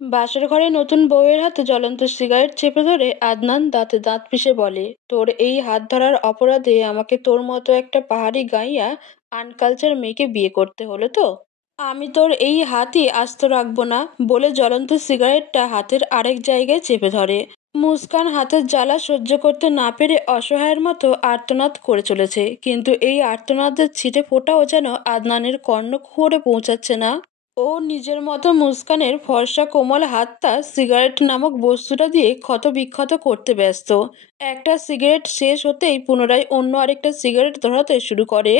বাসর ঘরে নতুন বউয়ের হাতে জ্বলন্ত সিগারেট চেপে ধরে আদনান দাঁতে দাঁত পিষে বলে, তোর এই হাত ধরার অপরাধে আমাকে তোর মতো একটা পাহাড়ি গাইয়া আনকালচার মেয়েকে বিয়ে করতে হলো তো? আমি তোর এই হাতই আস্ত রাখবো না। বলে জ্বলন্ত সিগারেটটা হাতের আরেক জায়গায় চেপে ধরে। মুস্কান হাতের জ্বালা সহ্য করতে না পেরে অসহায়ের মতো আর্তনাদ করে চলেছে, কিন্তু এই আর্তনাদের ছিটে ফোঁটাও যেন আদনানের কর্ণকুহরে পৌঁছাচ্ছে না। ও নিজের মতো মুস্কানের ফর্সা কোমল হাতটা সিগারেট নামক বস্তুটা দিয়ে ক্ষত বিক্ষত করতে ব্যস্ত। একটা সিগারেট শেষ হতেই পুনরায় অন্য আরেকটা সিগারেট ধরাতে শুরু করে।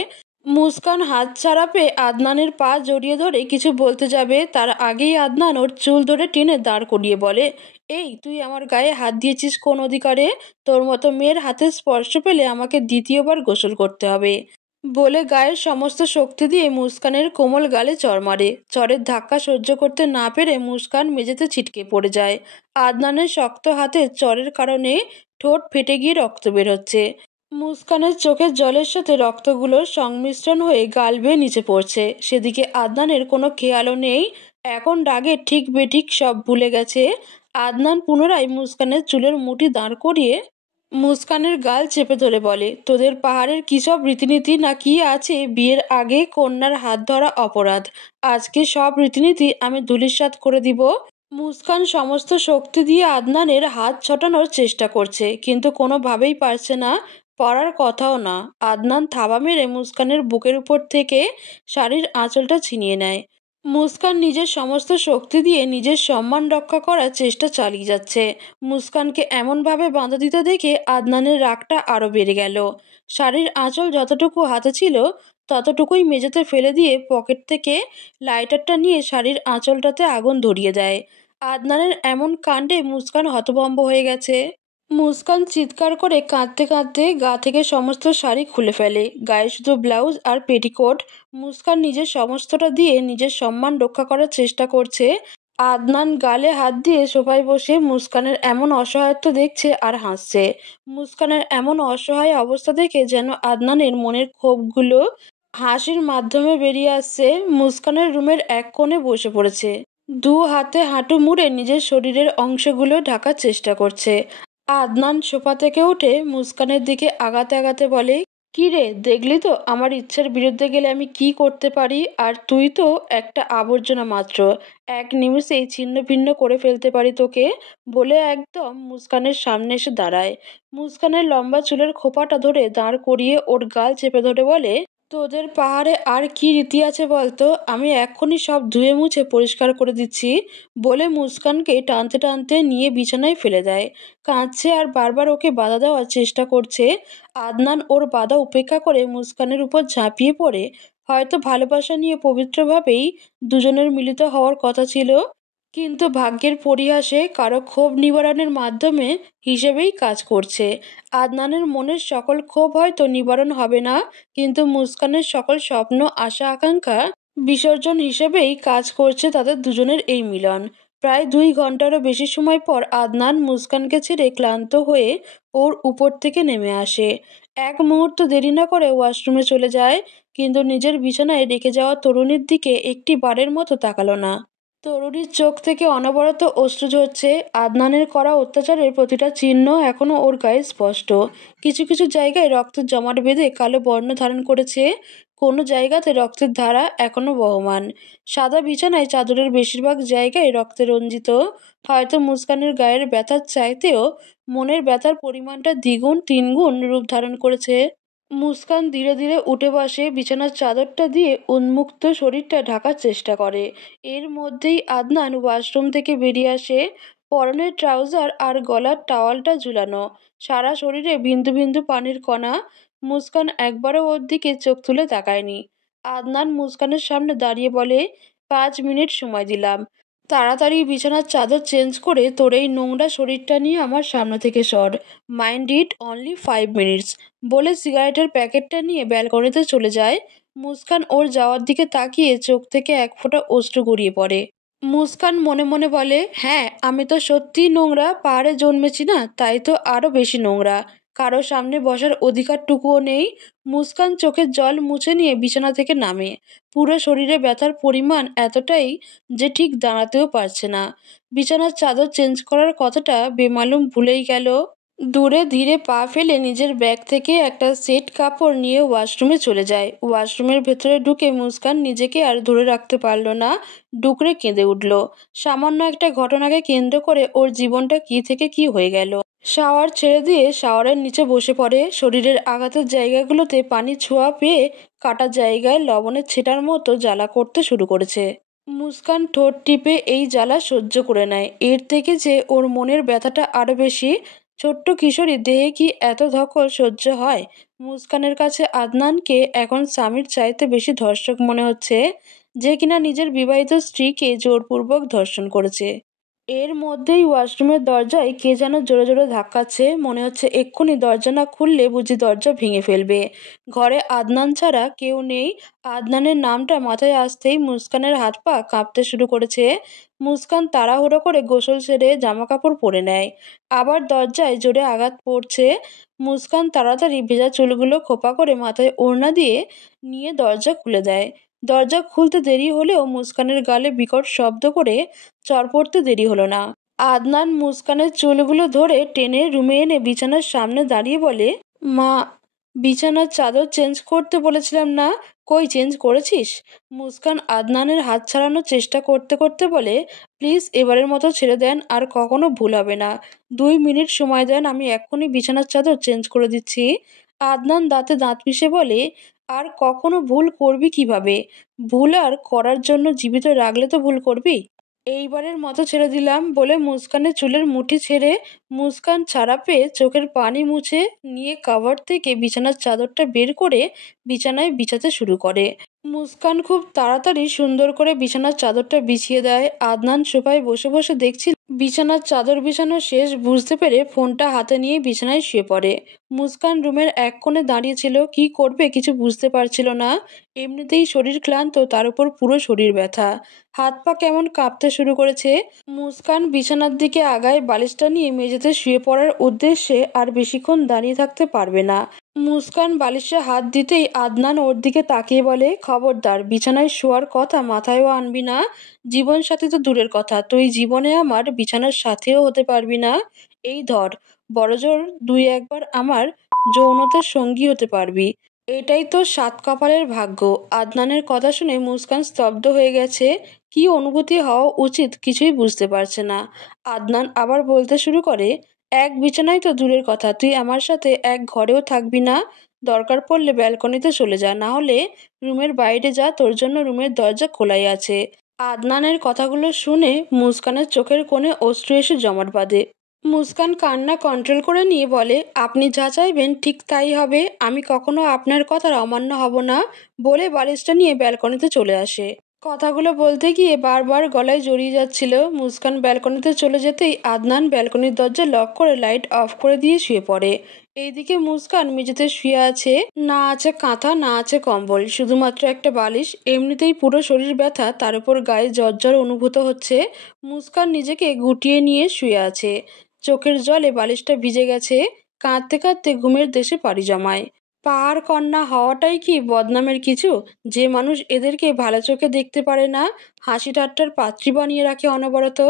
মুস্কান হাত ছাড়া পেয়ে আদনানের পা জড়িয়ে ধরে কিছু বলতে যাবে, তার আগেই আদনান ওর চুল ধরে টেনে দাঁড় করিয়ে বলে, এই তুই আমার গায়ে হাত দিয়েছিস কোন অধিকারে? তোর মতো মেয়ের হাতের স্পর্শ পেলে আমাকে দ্বিতীয়বার গোসল করতে হবে। বলে গায়ের সমস্ত শক্তি দিয়ে মুস্কানের কোমল গালে চড় মারে। চড়ের ধাক্কা সহ্য করতে না পেরে মুস্কান মেঝেতে ছিটকে পড়ে যায়। আদনানের শক্ত হাতে চড়ের কারণে ঠোঁট ফেটে গিয়ে রক্ত বের হচ্ছে। মুস্কানের চোখের জলের সাথে রক্তগুলোর সংমিশ্রণ হয়ে গাল বেয়ে নিচে পড়ছে। সেদিকে আদনানের কোনো খেয়ালও নেই। এখন রাগে ঠিক বেঠিক সব ভুলে গেছে। আদনান পুনরায় মুস্কানের চুলের মুঠি দাঁড় করিয়ে মুস্কানের গাল চেপে ধরে বলে, তোদের পাহাড়ের কী সব রীতিনীতি না কি আছে, বিয়ের আগে কন্যার হাত ধরা অপরাধ। আজকে সব রীতিনীতি আমি ধূলিসাৎ করে দিব। মুস্কান সমস্ত শক্তি দিয়ে আদনানের হাত ছটানোর চেষ্টা করছে, কিন্তু কোনোভাবেই পারছে না। পারার কথাও না। আদনান থাবা মেরে মুস্কানের বুকের উপর থেকে শাড়ির আঁচলটা ছিনিয়ে নেয়। মুস্কান নিজের সমস্ত শক্তি দিয়ে নিজের সম্মান রক্ষা করার চেষ্টা চালিয়ে যাচ্ছে। মুস্কানকে এমনভাবে বাঁধা দিতে দেখে আদনানের রাগটা আরও বেড়ে গেল। শাড়ির আঁচল যতটুকু হাতে ছিল ততটুকুই মেঝেতে ফেলে দিয়ে পকেট থেকে লাইটারটা নিয়ে শাড়ির আঁচলটাতে আগুন ধরিয়ে দেয়। আদনানের এমন কাণ্ডে মুস্কান হতভম্ব হয়ে গেছে। মুস্কান চিৎকার করে কাঁদতে কাঁদতে গা থেকে সমস্ত শাড়ি খুলে ফেলে। গায়ে শুধু ব্লাউজ আর পেটিকোট। মুস্কান নিজের সমস্তটা দিয়ে নিজের সম্মান রক্ষা করার চেষ্টা করছে। আদনান গালে হাত দিয়ে সোফায় বসে মুস্কানের এমন অসহায়ত্ব দেখছে আর হাসছে। মুস্কানের এমন অসহায় অবস্থা দেখে যেন আদনানের মনের ক্ষোভগুলো হাসির মাধ্যমে বেরিয়ে আসছে। মুস্কানের রুমের এক কোণে বসে পড়েছে। দু হাতে হাঁটু মুড়ে নিজের শরীরের অংশগুলো ঢাকার চেষ্টা করছে। আদনান সোফা থেকে উঠে মুস্কানের দিকে আগাতে আগাতে বলে, কি রে, দেখলি তো আমার ইচ্ছার বিরুদ্ধে গেলে আমি কি করতে পারি, আর তুই তো একটা আবর্জনা মাত্র। এক নিমেষেই ছিন্ন ভিন্ন করে ফেলতে পারি তোকে। বলে একদম মুস্কানের সামনে এসে দাঁড়ায়। মুস্কানের লম্বা চুলের খোপাটা ধরে দাঁড় করিয়ে ওর গাল চেপে ধরে বলে, তোদের পাহাড়ে আর কি রীতি আছে বলতো? আমি এক্ষুনি সব ধুয়ে মুছে পরিষ্কার করে দিচ্ছি। বলে মুস্কানকে টানতে টানতে নিয়ে বিছানায় ফেলে দেয়। কাঁদছে আর বারবার ওকে বাধা দেওয়ার চেষ্টা করছে। আদনান ওর বাধা উপেক্ষা করে মুস্কানের উপর ঝাঁপিয়ে পড়ে। হয়তো ভালোবাসা নিয়ে পবিত্রভাবেই দুজনের মিলিত হওয়ার কথা ছিল, কিন্তু ভাগ্যের পরিহাসে কারো ক্ষোভ নিবারণের মাধ্যমে হিসেবেই কাজ করছে। আদনানের মনের সকল ক্ষোভ হয়তো নিবারণ হবে না, কিন্তু মুস্কানের সকল স্বপ্ন আশা আকাঙ্ক্ষা বিসর্জন হিসেবেই কাজ করছে তাদের দুজনের এই মিলন। প্রায় 2 ঘন্টারও বেশি সময় পর আদনান মুস্কানকে ছেড়ে ক্লান্ত হয়ে ওর উপর থেকে নেমে আসে। এক মুহূর্ত দেরি না করে ওয়াশরুমে চলে যায়, কিন্তু নিজের বিছানায় রেখে যাওয়া তরুণীর দিকে একটি বারের মতো তাকালো না। তরুণীর চোখ থেকে অনবরত অশ্রু ঝরছে। আদনানের করা অত্যাচারের প্রতিটা চিহ্ন এখনো ওর গায়ে স্পষ্ট। কিছু কিছু জায়গায় রক্তের জমাট বেঁধে কালো বর্ণ ধারণ করেছে। কোনো জায়গাতে রক্তের ধারা এখনো বহমান। সাদা বিছানায় চাদরের বেশিরভাগ জায়গায় রক্তে রঞ্জিত। হয়তো মুস্কানের গায়ের ব্যথার চাইতেও মনের ব্যথার পরিমাণটা দ্বিগুণ তিনগুণ রূপ ধারণ করেছে। মুস্কান ধীরে ধীরে উঠে বসে, বিছানার চাদরটা দিয়ে উন্মুক্ত শরীরটা ঢাকার চেষ্টা করে। এর মধ্যেই আদনান ওয়াশরুম থেকে বেরিয়ে আসে। পরনের ট্রাউজার আর গলার টাওয়ালটা ঝুলানো, সারা শরীরে বিন্দু বিন্দু পানির কণা। মুস্কান একবারও ওর দিকে চোখ তুলে তাকায়নি। আদনান মুস্কানের সামনে দাঁড়িয়ে বলে, 5 মিনিট সময় দিলাম, তাড়াতাড়ি বিছানার চাদর চেঞ্জ করে তোর এই নোংরা শরীরটা নিয়ে আমার সামনে থেকে সর। Mind it, only 5 minutes. বলে সিগারেটের প্যাকেটটা নিয়ে ব্যালকনিতে চলে যায়। মুস্কান ওর যাওয়ার দিকে তাকিয়ে চোখ থেকে এক ফোঁটা অশ্রু গড়িয়ে পড়ে। মুস্কান মনে মনে বলে, হ্যাঁ আমি তো সত্যিই নোংরা, পাহাড়ে জন্মেছি না, তাই তো আরও বেশি নোংরা। কারো সামনে বসার অধিকারটুকুও নেই। মুস্কান চোখের জল মুছে নিয়ে বিছানা থেকে নামে। পুরো শরীরে ব্যথার পরিমাণ এতটাই যে ঠিক দাঁড়াতেও পারছে না। বিছানার চাদর চেঞ্জ করার কথাটা বেমালুম ভুলেই গেল। দূরে ধীরে পা ফেলে নিজের ব্যাগ থেকে একটা সেট কাপড় নিয়ে ওয়াশরুমে চলে যায়। ওয়াশরুমের ভেতরে ঢুকে মুস্কান নিজেকে আর ধরে রাখতে পারল না, ডুকরে কেঁদে উঠল। সামান্য একটা ঘটনাকে কেন্দ্র করে ওর জীবনটা কি থেকে কি হয়ে গেল। শাওয়ার ছেড়ে দিয়ে শাওয়ারের নিচে বসে পড়ে। শরীরের আঘাতের জায়গাগুলোতে পানি ছোঁয়া পেয়ে কাটা জায়গায় লবণের ছেটার মতো জ্বালা করতে শুরু করেছে। মুস্কান ঠোঁট টিপে এই জ্বালা সহ্য করে নেয়। এর থেকে যে ওর মনের ব্যথাটা আরো বেশি। ছোট্ট কিশোরী দেহে কি এত ধকল সহ্য হয়? মুস্কানের কাছে আদনানকে এখন স্বামীর চাইতে বেশি ধর্ষক মনে হচ্ছে, যে কিনা নিজের বিবাহিত স্ত্রীকে জোরপূর্বক ধর্ষণ করেছে। এর মধ্যেই ওয়াশরুমের দরজায় কে যেন জোরে জোরে ধাক্কাচ্ছে। মনে হচ্ছে এক্ষুনি দরজা না খুললে বুঝি দরজা ভেঙে ফেলবে। ঘরে আদনান ছাড়া কেউ নেই। আদনানের নামটা মাথায় আসতেই মুস্কানের হাত পা কাঁপতে শুরু করেছে। মুস্কান তাড়াহুড়ো করে গোসল সেরে জামাকাপড় পরে নেয়। আবার দরজায় জোরে আঘাত পড়ছে। মুস্কান তাড়াতাড়ি ভেজা চুলগুলো খোপা করে মাথায় ওড়না দিয়ে নিয়ে দরজা খুলে দেয়। দরজা খুলতে দেরি হলেও মুস্কানের গালে বিকট শব্দ করে চড় পড়তে দেরি হলো না। আদনান মুস্কানের চুলগুলো ধরে টেনে রুমে এনে বিছানার সামনে দাঁড়িয়ে বলে, মা, বিছানার চাদর চেঞ্জ করতে বলেছিলাম না, কই চেঞ্জ করেছিস? মুস্কান আদনানের হাত ছাড়ানোর চেষ্টা করতে করতে বলে, প্লিজ এবারের মতো ছেড়ে দেন, আর কখনো ভুল হবে না। 2 মিনিট সময় দেন, আমি এক্ষুনি বিছানার চাদর চেঞ্জ করে দিচ্ছি। আদনান দাঁতে দাঁত পিষে বলে, আর কখনো ভুল করবি কিভাবে? ভুল আর করার জন্য জীবিত রাখলে তো ভুল করবি। এইবারের মতো ছেড়ে দিলাম বলে মুস্কানের চুলের মুঠি ছেড়ে মুস্কান ছাড়া পেয়ে চোখের পানি মুছে নিয়ে কাভার থেকে বিছানার চাদরটা বের করে বিছানায় বিছাতে শুরু করে। মুস্কান খুব তাড়াতাড়ি সুন্দর করে বিছানার চাদরটা বিছিয়ে দেয়। আদনান সোফায় বসে বসে দেখছিল বিছানার চাদর বিছানো শেষ বুঝতে পেরে ফোনটা হাতে নিয়ে বিছানায় শুয়ে পড়ে। মুস্কান রুমের এক কোণে দাঁড়িয়েছিল, কি করবে কিছু বুঝতে পারছিল না। এমনিতেই শরীর ক্লান্ত, তার উপর পুরো শরীর ব্যথা, হাত পা কেমন কাঁপতে শুরু করেছে। মুস্কান বিছানার দিকে আগায়, বালিশটা নিয়ে মেঝেতে শুয়ে পড়ার উদ্দেশ্যে আর বেশিক্ষণ দাঁড়িয়ে থাকতে পারবে না। মুস্কান বালিশে হাত দিতেই আদনান ওর দিকে তাকিয়ে বলে, খবরদার বিছানায় শোয়ার কথা মাথায়ও আনবি না। জীবন সাথী তো দূরের কথা, তুই জীবনে আমার বিছানার সাথেও হতে পারবি না। এই ধর, বড়জোর 2-1 বার আমার যৌনতার সঙ্গী হতে পারবি। এটাই তো সাত কপালের ভাগ্য। আদনানের কথা শুনে মুস্কান স্তব্ধ হয়ে গেছে। কি অনুভূতি হওয়া উচিত কিছুই বুঝতে পারছে না। আদনান আবার বলতে শুরু করে, এক বিছানায় তো দূরের কথা, তুই আমার সাথে এক ঘরেও থাকবি না। দরকার পড়লে ব্যালকনিতে চলে যা, না হলে রুমের বাইরে যা, তোর জন্য রুমের দরজা খোলাই আছে। আদনানের কথাগুলো শুনে মুস্কানের চোখের কোণে অশ্রু এসে জমাট বাঁধে। মুস্কান কান্না কন্ট্রোল করে নিয়ে বলে, আপনি যা চাইবেন ঠিক তাই হবে, আমি কখনো আপনার কথার অমান্য হব না, বলে বালিশটা নিয়ে ব্যালকনিতে চলে আসে। কথাগুলো বলতে গিয়ে বারবার গলায় জড়িয়ে যাচ্ছিল। মুস্কান ব্যালকনিতে চলে যেতেই আদনান ব্যালকনির দরজা লক করে লাইট অফ করে দিয়ে শুয়ে পড়ে। এইদিকে মুস্কান মেঝেতে শুয়ে আছে। না আছে কাঁথা, না আছে কম্বল, শুধুমাত্র একটা বালিশ। এমনিতেই পুরো শরীর ব্যথা, তার উপর গায়ে জ্বর অনুভূত হচ্ছে। মুস্কান নিজেকে গুটিয়ে নিয়ে শুয়ে আছে। চোখের জলে বালিশটা ভিজে গেছে। কাঁদতে কাঁদতে ঘুমের দেশে পাড়ি জমায়। পাহাড় কন্যা হওয়াটাই কি বদনামের কিছু? যে মানুষ এদেরকে ভালো চোখে দেখতে পারে না, হাসি ঠাট্টার পাত্রী বানিয়ে রাখে অনবরত।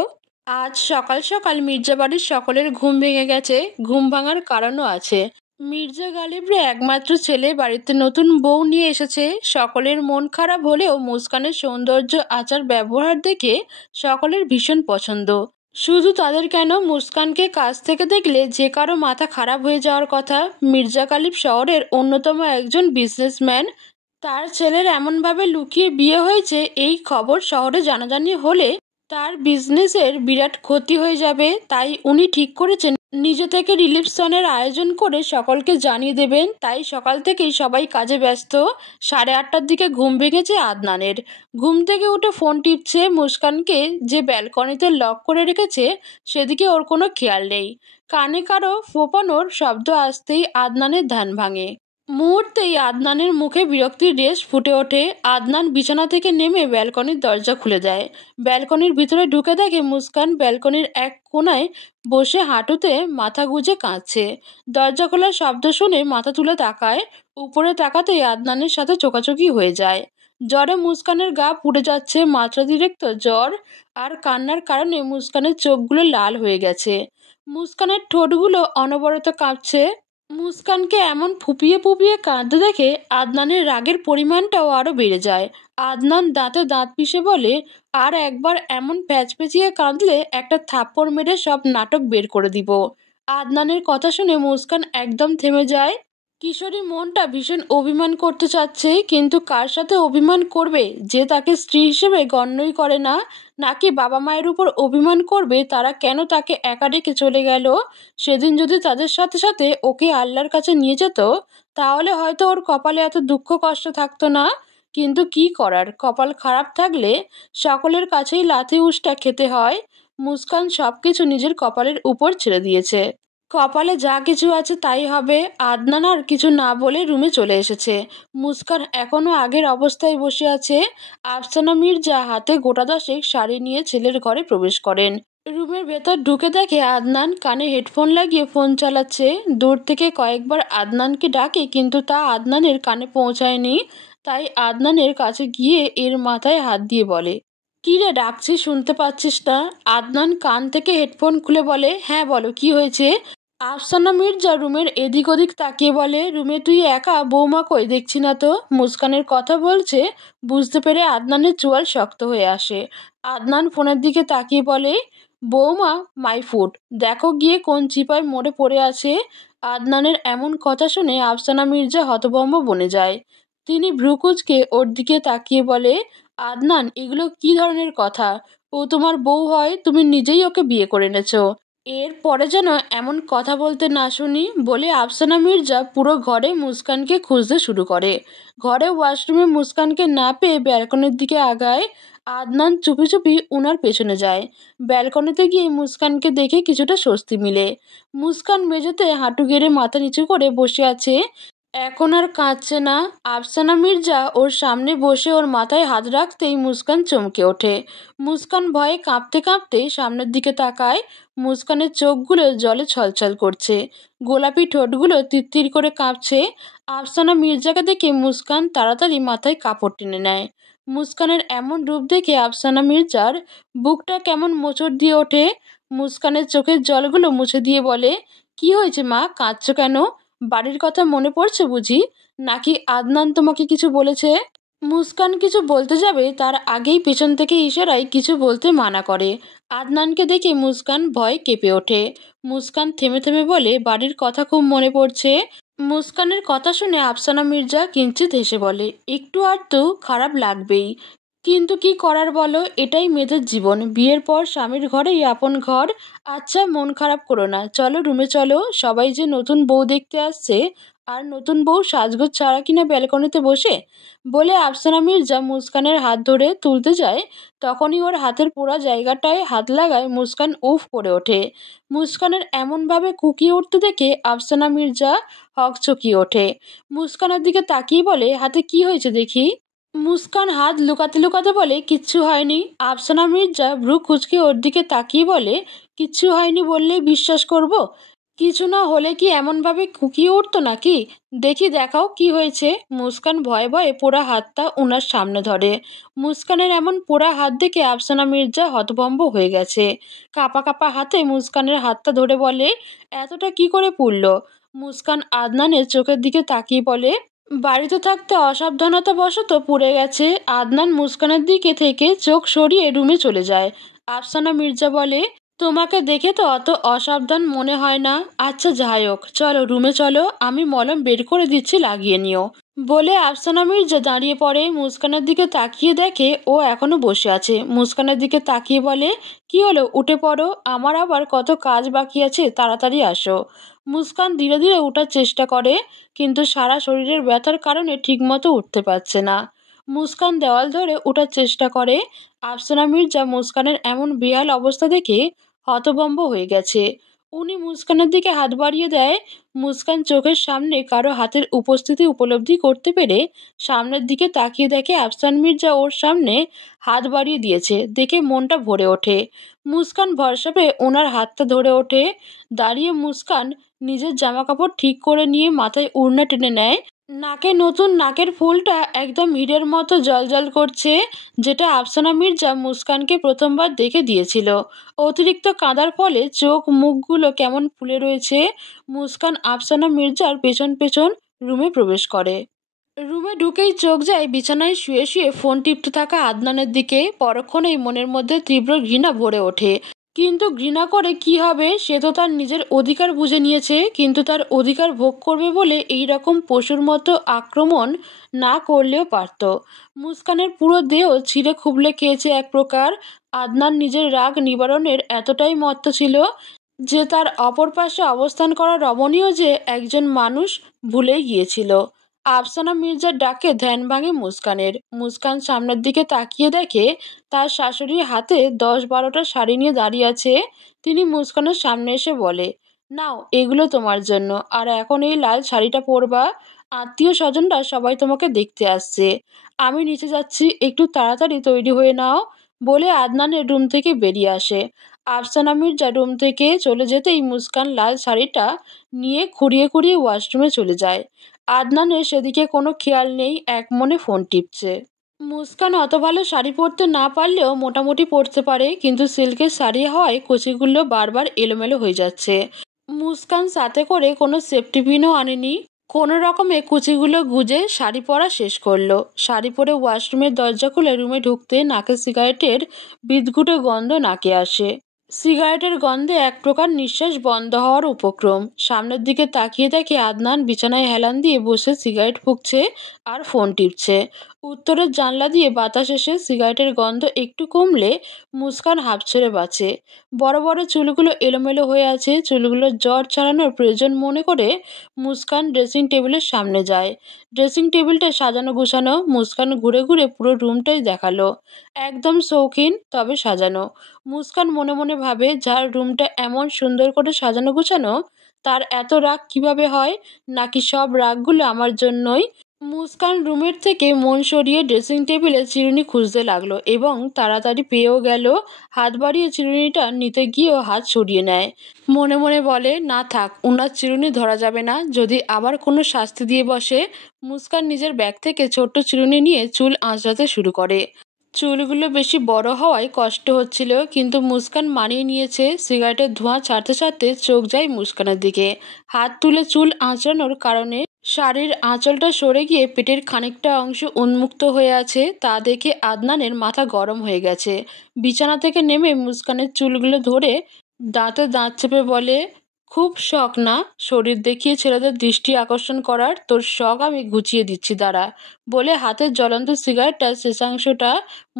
আজ সকাল সকাল মির্জা বাড়ির সকলের ঘুম ভেঙে গেছে। ঘুম ভাঙার কারণও আছে। মির্জা গালিবরে একমাত্র ছেলে বাড়িতে নতুন বউ নিয়ে এসেছে। সকলের মন খারাপ হলেও মুস্কানের সৌন্দর্য, আচার ব্যবহার দেখে সকলের ভীষণ পছন্দ। শুধু তাদের কেন, মুস্কানকে কাছ থেকে দেখলে যে কারো মাথা খারাপ হয়ে যাওয়ার কথা। মির্জা গালিব শহরের অন্যতম একজন বিজনেসম্যান। তার ছেলের এমনভাবে লুকিয়ে বিয়ে হয়েছে, এই খবর শহরে জানাজানি হলে তার বিজনেসের বিরাট ক্ষতি হয়ে যাবে। তাই উনি ঠিক করেছেন নিজে থেকে রিসেপশনের আয়োজন করে সকলকে জানিয়ে দেবেন। তাই সকাল থেকেই সবাই কাজে ব্যস্ত। 8:30টার দিকে ঘুম ভেঙেছে আদনানের। ঘুম থেকে উঠে ফোন টিপছে। মুস্কানকে যে ব্যালকনিতে লক করে রেখেছে সেদিকে ওর কোনো খেয়াল নেই। কানে কারো ফোঁপানোর শব্দ আসতেই আদনানের ধ্যান ভাঙে। মুহূর্তেই আদনানের মুখে বিরক্তির রেশ ফুটে ওঠে। আদনান বিছানা থেকে নেমে ব্যালকনির দরজা খুলে দেয়। ব্যালকনির ভিতরে ঢুকে দেখে মুস্কান ব্যালকনির এক কোণায় বসে হাঁটুতে মাথা গুজে কাঁদছে। দরজা খোলার শব্দ শুনে মাথা তুলে তাকায়। উপরে তাকাতেই আদনানের সাথে চোখাচোখি হয়ে যায়। জ্বরে মুস্কানের গা পুড়ে যাচ্ছে, মাত্রাতিরিক্ত জ্বর আর কান্নার কারণে মুস্কানের চোখগুলো লাল হয়ে গেছে। মুস্কানের ঠোঁটগুলো অনবরত কাঁপছে। মুস্কানকে এমন ফুপিয়ে ফুপিয়ে কাঁদতে দেখে আদনানের রাগের পরিমাণটাও আরও বেড়ে যায়। আদনান দাঁতে দাঁত পিষে বলে, আর একবার এমন প্যাচপেচিয়ে কাঁদলে একটা থাপ্পড় মেরে সব নাটক বের করে দিব। আদনানের কথা শুনে মুস্কান একদম থেমে যায়। কিশোরী মনটা ভীষণ অভিমান করতে চাচ্ছে, কিন্তু কার সাথে অভিমান করবে যে তাকে স্ত্রী হিসেবে গণ্যই করে না? নাকি বাবা মায়ের উপর অভিমান করবে তারা কেন তাকে একা রেখে চলে গেল? সেদিন যদি তাদের সাথে সাথে ওকে আল্লাহর কাছে নিয়ে যেত, তাহলে হয়তো ওর কপালে এত দুঃখ কষ্ট থাকতো না। কিন্তু কি করার, কপাল খারাপ থাকলে সকলের কাছেই লাথি উষ্টা খেতে হয়। মুস্কান সব কিছু নিজের কপালের উপর ছেড়ে দিয়েছে। কপালে যা কিছু আছে তাই হবে। আদনান আর কিছু না বলে রুমে চলে এসেছে। মুস্কান এখনো আগের অবস্থায় বসে আছে। আফসানা মির্জা হাতে গোটা দশেক শাড়ি নিয়ে ছেলের ঘরে প্রবেশ করেন। রুমের ভেতর ঢুকে দেখে আদনান কানে হেডফোন লাগিয়ে ফোন চালাচ্ছে। দূর থেকে কয়েকবার আদনানকে ডাকে, কিন্তু তা আদনানের কানে পৌঁছায়নি। তাই আদনানের কাছে গিয়ে এর মাথায় হাত দিয়ে বলে, কি রে, ডাকছি শুনতে পাচ্ছিস না? আদনান কান থেকে হেডফোন খুলে বলে, হ্যাঁ বলো, কি হয়েছে? আফসানা মির্জা রুমের এদিক ওদিক তাকিয়ে বলে, রুমে তুই একা, বৌমা কই দেখছি না তো। মুস্কানের কথা বলছে বুঝতে পেরে আদনানের চোয়াল শক্ত হয়ে আসে। আদনান ফোনের দিকে তাকিয়ে বলে, বৌমা মাই ফুড, দেখো গিয়ে কোন চিপায় মরে পড়ে আছে। আদনানের এমন কথা শুনে আফসানা মির্জা হতভম্ব বনে যায়। তিনি ভ্রুকুচকে ওর দিকে তাকিয়ে বলে, আদনান, এগুলো কি ধরনের কথা? ও তোমার বউ হয়, তুমি নিজেই ওকে বিয়ে করে এনেছো। এর পরে যেন এমন কথা বলতে না শুনি। বলে আফসানা মির্জা পুরো ঘরে মুস্কানকে খুঁজতে শুরু করে। ঘরে ওয়াশরুমে মুস্কানকে না পেয়ে ব্যালকনির দিকে আগায়। আদনান চুপি চুপি উনার পেছনে যায়। ব্যালকনিতে গিয়ে মুস্কানকে দেখে কিছুটা স্বস্তি মিলে। মুস্কান মেঝেতে হাঁটু গেড়ে মাথা নিচু করে বসে আছে। এখন আর কাঁদছে না। আফসানা মির্জা ওর সামনে বসে ওর মাথায় হাত রাখতেই মুস্কান চমকে ওঠে। মুস্কান ভয়ে কাঁপতে কাঁপতে সামনের দিকে তাকায়। মুস্কানের চোখগুলো জলে ছলছল করছে, গোলাপি ঠোঁটগুলো তিত্তির করে কাঁপছে। আফসানা মির্জাকে দেখে মুস্কান তাড়াতাড়ি মাথায় কাপড় টেনে নেয়। মুস্কানের এমন রূপ দেখে আফসানা মির্জার বুকটা কেমন মোচড় দিয়ে ওঠে। মুস্কানের চোখের জলগুলো মুছে দিয়ে বলে, কি হয়েছে মা, কাঁদছো কেন? বাড়ির কথা মনে পড়ছে বুঝি? নাকি আদনান তোমাকে কিছু বলেছে? মুস্কান কিছু বলতে যাবে তার আগেই পেছন থেকে ইশারায় কিছু বলতে মানা করে। আদনানকে দেখে মুস্কান ভয় কেঁপে ওঠে। মুস্কান থেমে থেমে বলে, বাড়ির কথা খুব মনে পড়ছে। মুস্কানের কথা শুনে আফসানা মির্জা কিঞ্চিত হেসে বলে, একটু আধটু খারাপ লাগবেই, কিন্তু কি করার বলো, এটাই মেয়েদের জীবন। বিয়ের পর স্বামীর ঘরেই আপন ঘর। আচ্ছা, মন খারাপ করো না, চলো রুমে চলো। সবাই যে নতুন বউ দেখতে আসছে, আর নতুন বউ সাজগোজ ছাড়া কিনা ব্যালকনিতে বসে। বলে আফসানা মির্জা মুস্কানের হাত ধরে তুলতে যায়। তখনই ওর হাতের পোড়া জায়গাটায় হাত লাগায় মুস্কান উফ করে ওঠে। মুস্কানের এমনভাবে কুকিয়ে উঠতে দেখে আফসানা মির্জা হকচকিয়ে ওঠে। মুস্কানের দিকে তাকিয়ে বলে, হাতে কি হয়েছে দেখি। মুস্কান হাত লুকাতে লুকাতে বলে, কিচ্ছু হয়নি। আফসানা মির্জা ভ্রু কুঁচকে ওর দিকে তাকিয়ে বলে, কিচ্ছু হয়নি বললেই বিশ্বাস করব? কিছু না হলে কি এমনভাবে কুকিয়ে উঠতো নাকি? দেখি, দেখাও কি হয়েছে। মুস্কান ভয়ে ভয়ে পোড়া হাতটা ওনার সামনে ধরে। মুস্কানের এমন পোড়া হাত দেখে আফসানা মির্জা হতভম্ব হয়ে গেছে। কাঁপা কাঁপা হাতে মুস্কানের হাতটা ধরে বলে, এতটা কি করে পুড়ল? মুস্কান আদনানের চোখের দিকে তাকিয়ে বলে, বাড়িতে থাকতে অসাবধানতা বশত পুড়ে গেছে। আদনান মুস্কানের দিকে থেকে চোখ সরিয়ে রুমে চলে যায়। আফসানা মির্জা বলে, তোমাকে দেখে তো অত অসাবধান মনে হয় না। আচ্ছা যাই হোক, চলো রুমে চলো, আমি মলম বের করে দিচ্ছি, লাগিয়ে নিও। বলে আফসানা মির্জা দাঁড়িয়ে পড়ে। মুস্কানের দিকে তাকিয়ে দেখে ও এখনো বসে আছে। মুস্কানের দিকে তাকিয়ে বলে, কি হলো, উঠে পড়ো, আমার আবার কত কাজ বাকি আছে, তাড়াতাড়ি আসো। মুস্কান ধীরে ধীরে ওঠার চেষ্টা করে, কিন্তু সারা শরীরের ব্যথার কারণে ঠিকমতো উঠতে পারছে না। মুস্কান দেওয়াল ধরে ওঠার চেষ্টা করে। আফসানা মির্জা মুস্কানের এমন বেহাল অবস্থা দেখে হতভম্ব হয়ে গেছে। উনি মুস্কানের দিকে হাত বাড়িয়ে দেয়। মুস্কান চোখের সামনে কারো হাতের উপস্থিতি উপলব্ধি করতে পেরে সামনের দিকে তাকিয়ে দেখে আফসান মির্জা ওর সামনে হাত বাড়িয়ে দিয়েছে। দেখে মনটা ভরে ওঠে। মুস্কান ভরসা পেয়ে ওনার হাতটা ধরে ওঠে। দাঁড়িয়ে মুস্কান নিজের জামা কাপড় ঠিক করে নিয়ে মাথায় ওড়না টেনে নেয়। নাকে নতুন নাকের ফুলটা একদম হীরের মতো জ্বলজ্বল করছে, যেটা আফসানা মির্জা মুস্কানকে প্রথমবার দেখে দিয়েছিল। অতিরিক্ত কাঁদার ফলে চোখ মুখগুলো কেমন ফুলে রয়েছে। মুস্কান আফসানা মির্জার পেছন পেছন রুমে প্রবেশ করে। রুমে ঢুকেই চোখ যায় বিছানায় শুয়ে শুয়ে ফোন টিপতে থাকা আদনানের দিকে। পরক্ষণেই মনের মধ্যে তীব্র ঘৃণা ভরে ওঠে। কিন্তু ঘৃণা করে কি হবে, সে তো তার নিজের অধিকার বুঝে নিয়েছে। কিন্তু তার অধিকার ভোগ করবে বলে এই রকম পশুর মতো আক্রমণ না করলেও পারত। মুস্কানের পুরো দেহ ছিঁড়ে খুবলে খেয়েছে এক প্রকার। আদনান নিজের রাগ নিবারণের এতটাই মত্ত ছিল যে তার অপর পাশে অবস্থান করা রমণীয় যে একজন মানুষ ভুলেই গিয়েছিল। আফসানা মির্জার ডাকে ধ্যান ভাঙে মুস্কানের। মুস্কান সামনের দিকে তাকিয়ে দেখে তার শাশুড়ির হাতে 10-12টা শাড়ি নিয়ে দাঁড়িয়ে আছে। তিনি মুস্কানের সামনে এসে বলে, নাও এগুলো তোমার জন্য, আর এখন এই লাল শাড়িটা পরবা। আত্মীয় স্বজনরা সবাই তোমাকে দেখতে আসছে। আমি নিচে যাচ্ছি, একটু তাড়াতাড়ি তৈরি হয়ে নাও। বলে আদনানের রুম থেকে বেরিয়ে আসে। আফসানা মির্জা রুম থেকে চলে যেতেই মুস্কান লাল শাড়িটা নিয়ে খুঁড়িয়ে খুঁড়িয়ে ওয়াশরুমে চলে যায়। আদনানের সেদিকে কোনো খেয়াল নেই, এক মনে ফোন টিপছে। মুস্কান অত ভালো শাড়ি পরতে না পারলেও মোটামুটি পরতে পারে, কিন্তু সিল্কের শাড়ি হওয়ায় কুচিগুলো বারবার এলোমেলো হয়ে যাচ্ছে। মুস্কান সাথে করে কোনো সেফটি পিনও আনেনি। কোনো রকমে কুচিগুলো গুজে শাড়ি পরা শেষ করলো। শাড়ি পরে ওয়াশরুমের দরজা খুলে রুমে ঢুকতে নাকে সিগারেটের বিদঘুটে গন্ধ নাকে আসে। সিগারেটের গন্ধে এক প্রকার নিঃশ্বাস বন্ধ হওয়ার উপক্রম। সামনের দিকে তাকিয়ে দেখে আদনান বিছানায় হেলান দিয়ে বসে সিগারেট ফুঁকছে আর ফোন টিপছে। উত্তরের জানলা দিয়ে বাতাস এসে সিগারেটের গন্ধ একটু কমলে মুস্কান হাঁপ ছেড়ে বাঁচে। বড় বড় চুলগুলো এলোমেলো হয়ে আছে। চুলগুলোর জট ছাড়ানোর প্রয়োজন মনে করে মুস্কান ড্রেসিং টেবিলের সামনে যায়। ড্রেসিং টেবিলটা সাজানো গুছানো। মুস্কান ঘুরে ঘুরে পুরো রুমটাই দেখালো। একদম শৌখিন তবে সাজানো। মুস্কান মনে মনে ভাবে, যার রুমটা এমন সুন্দর করে সাজানো গোছানো তার এত রাগ কিভাবে হয়, নাকি সব রাগগুলো আমার জন্যই। মুস্কান রুমের থেকে মন সরিয়ে ড্রেসিং টেবিলে চিরুনি খুঁজতে লাগলো এবং তাড়াতাড়ি পেয়েও গেল। হাত বাড়িয়ে চিরুনিটা নিতে গিয়েও হাত সরিয়ে নেয়। মনে মনে বলে, না থাক, উনার চিরুনি ধরা যাবে না, যদি আবার কোনো শাস্তি দিয়ে বসে। মুস্কান নিজের ব্যাগ থেকে ছোট্ট চিরুনি নিয়ে চুল আঁচড়াতে শুরু করে। চুলগুলো বেশি বড় হওয়ায় কষ্ট হচ্ছিল, কিন্তু মুস্কান মানিয়ে নিয়েছে। সিগারেটের ধোঁয়া ছাড়তে ছাড়তে চোখ যায় মুস্কানের দিকে। হাত তুলে চুল আঁচড়ানোর কারণে শাড়ির আঁচলটা সরে গিয়ে পেটের খানিকটা অংশ উন্মুক্ত হয়ে আছে। তা দেখে আদনানের মাথা গরম হয়ে গেছে। বিছানা থেকে নেমে মুস্কানের চুলগুলো ধরে দাঁতে দাঁত চেপে বলে, খুব শখ না শরীর দেখিয়ে ছেলেদের দৃষ্টি আকর্ষণ করার? তোর শখ আমি ঘুচিয়ে দিচ্ছি, দাঁড়া। বলে হাতের জ্বলন্ত সিগারেটটা শেষাংশটা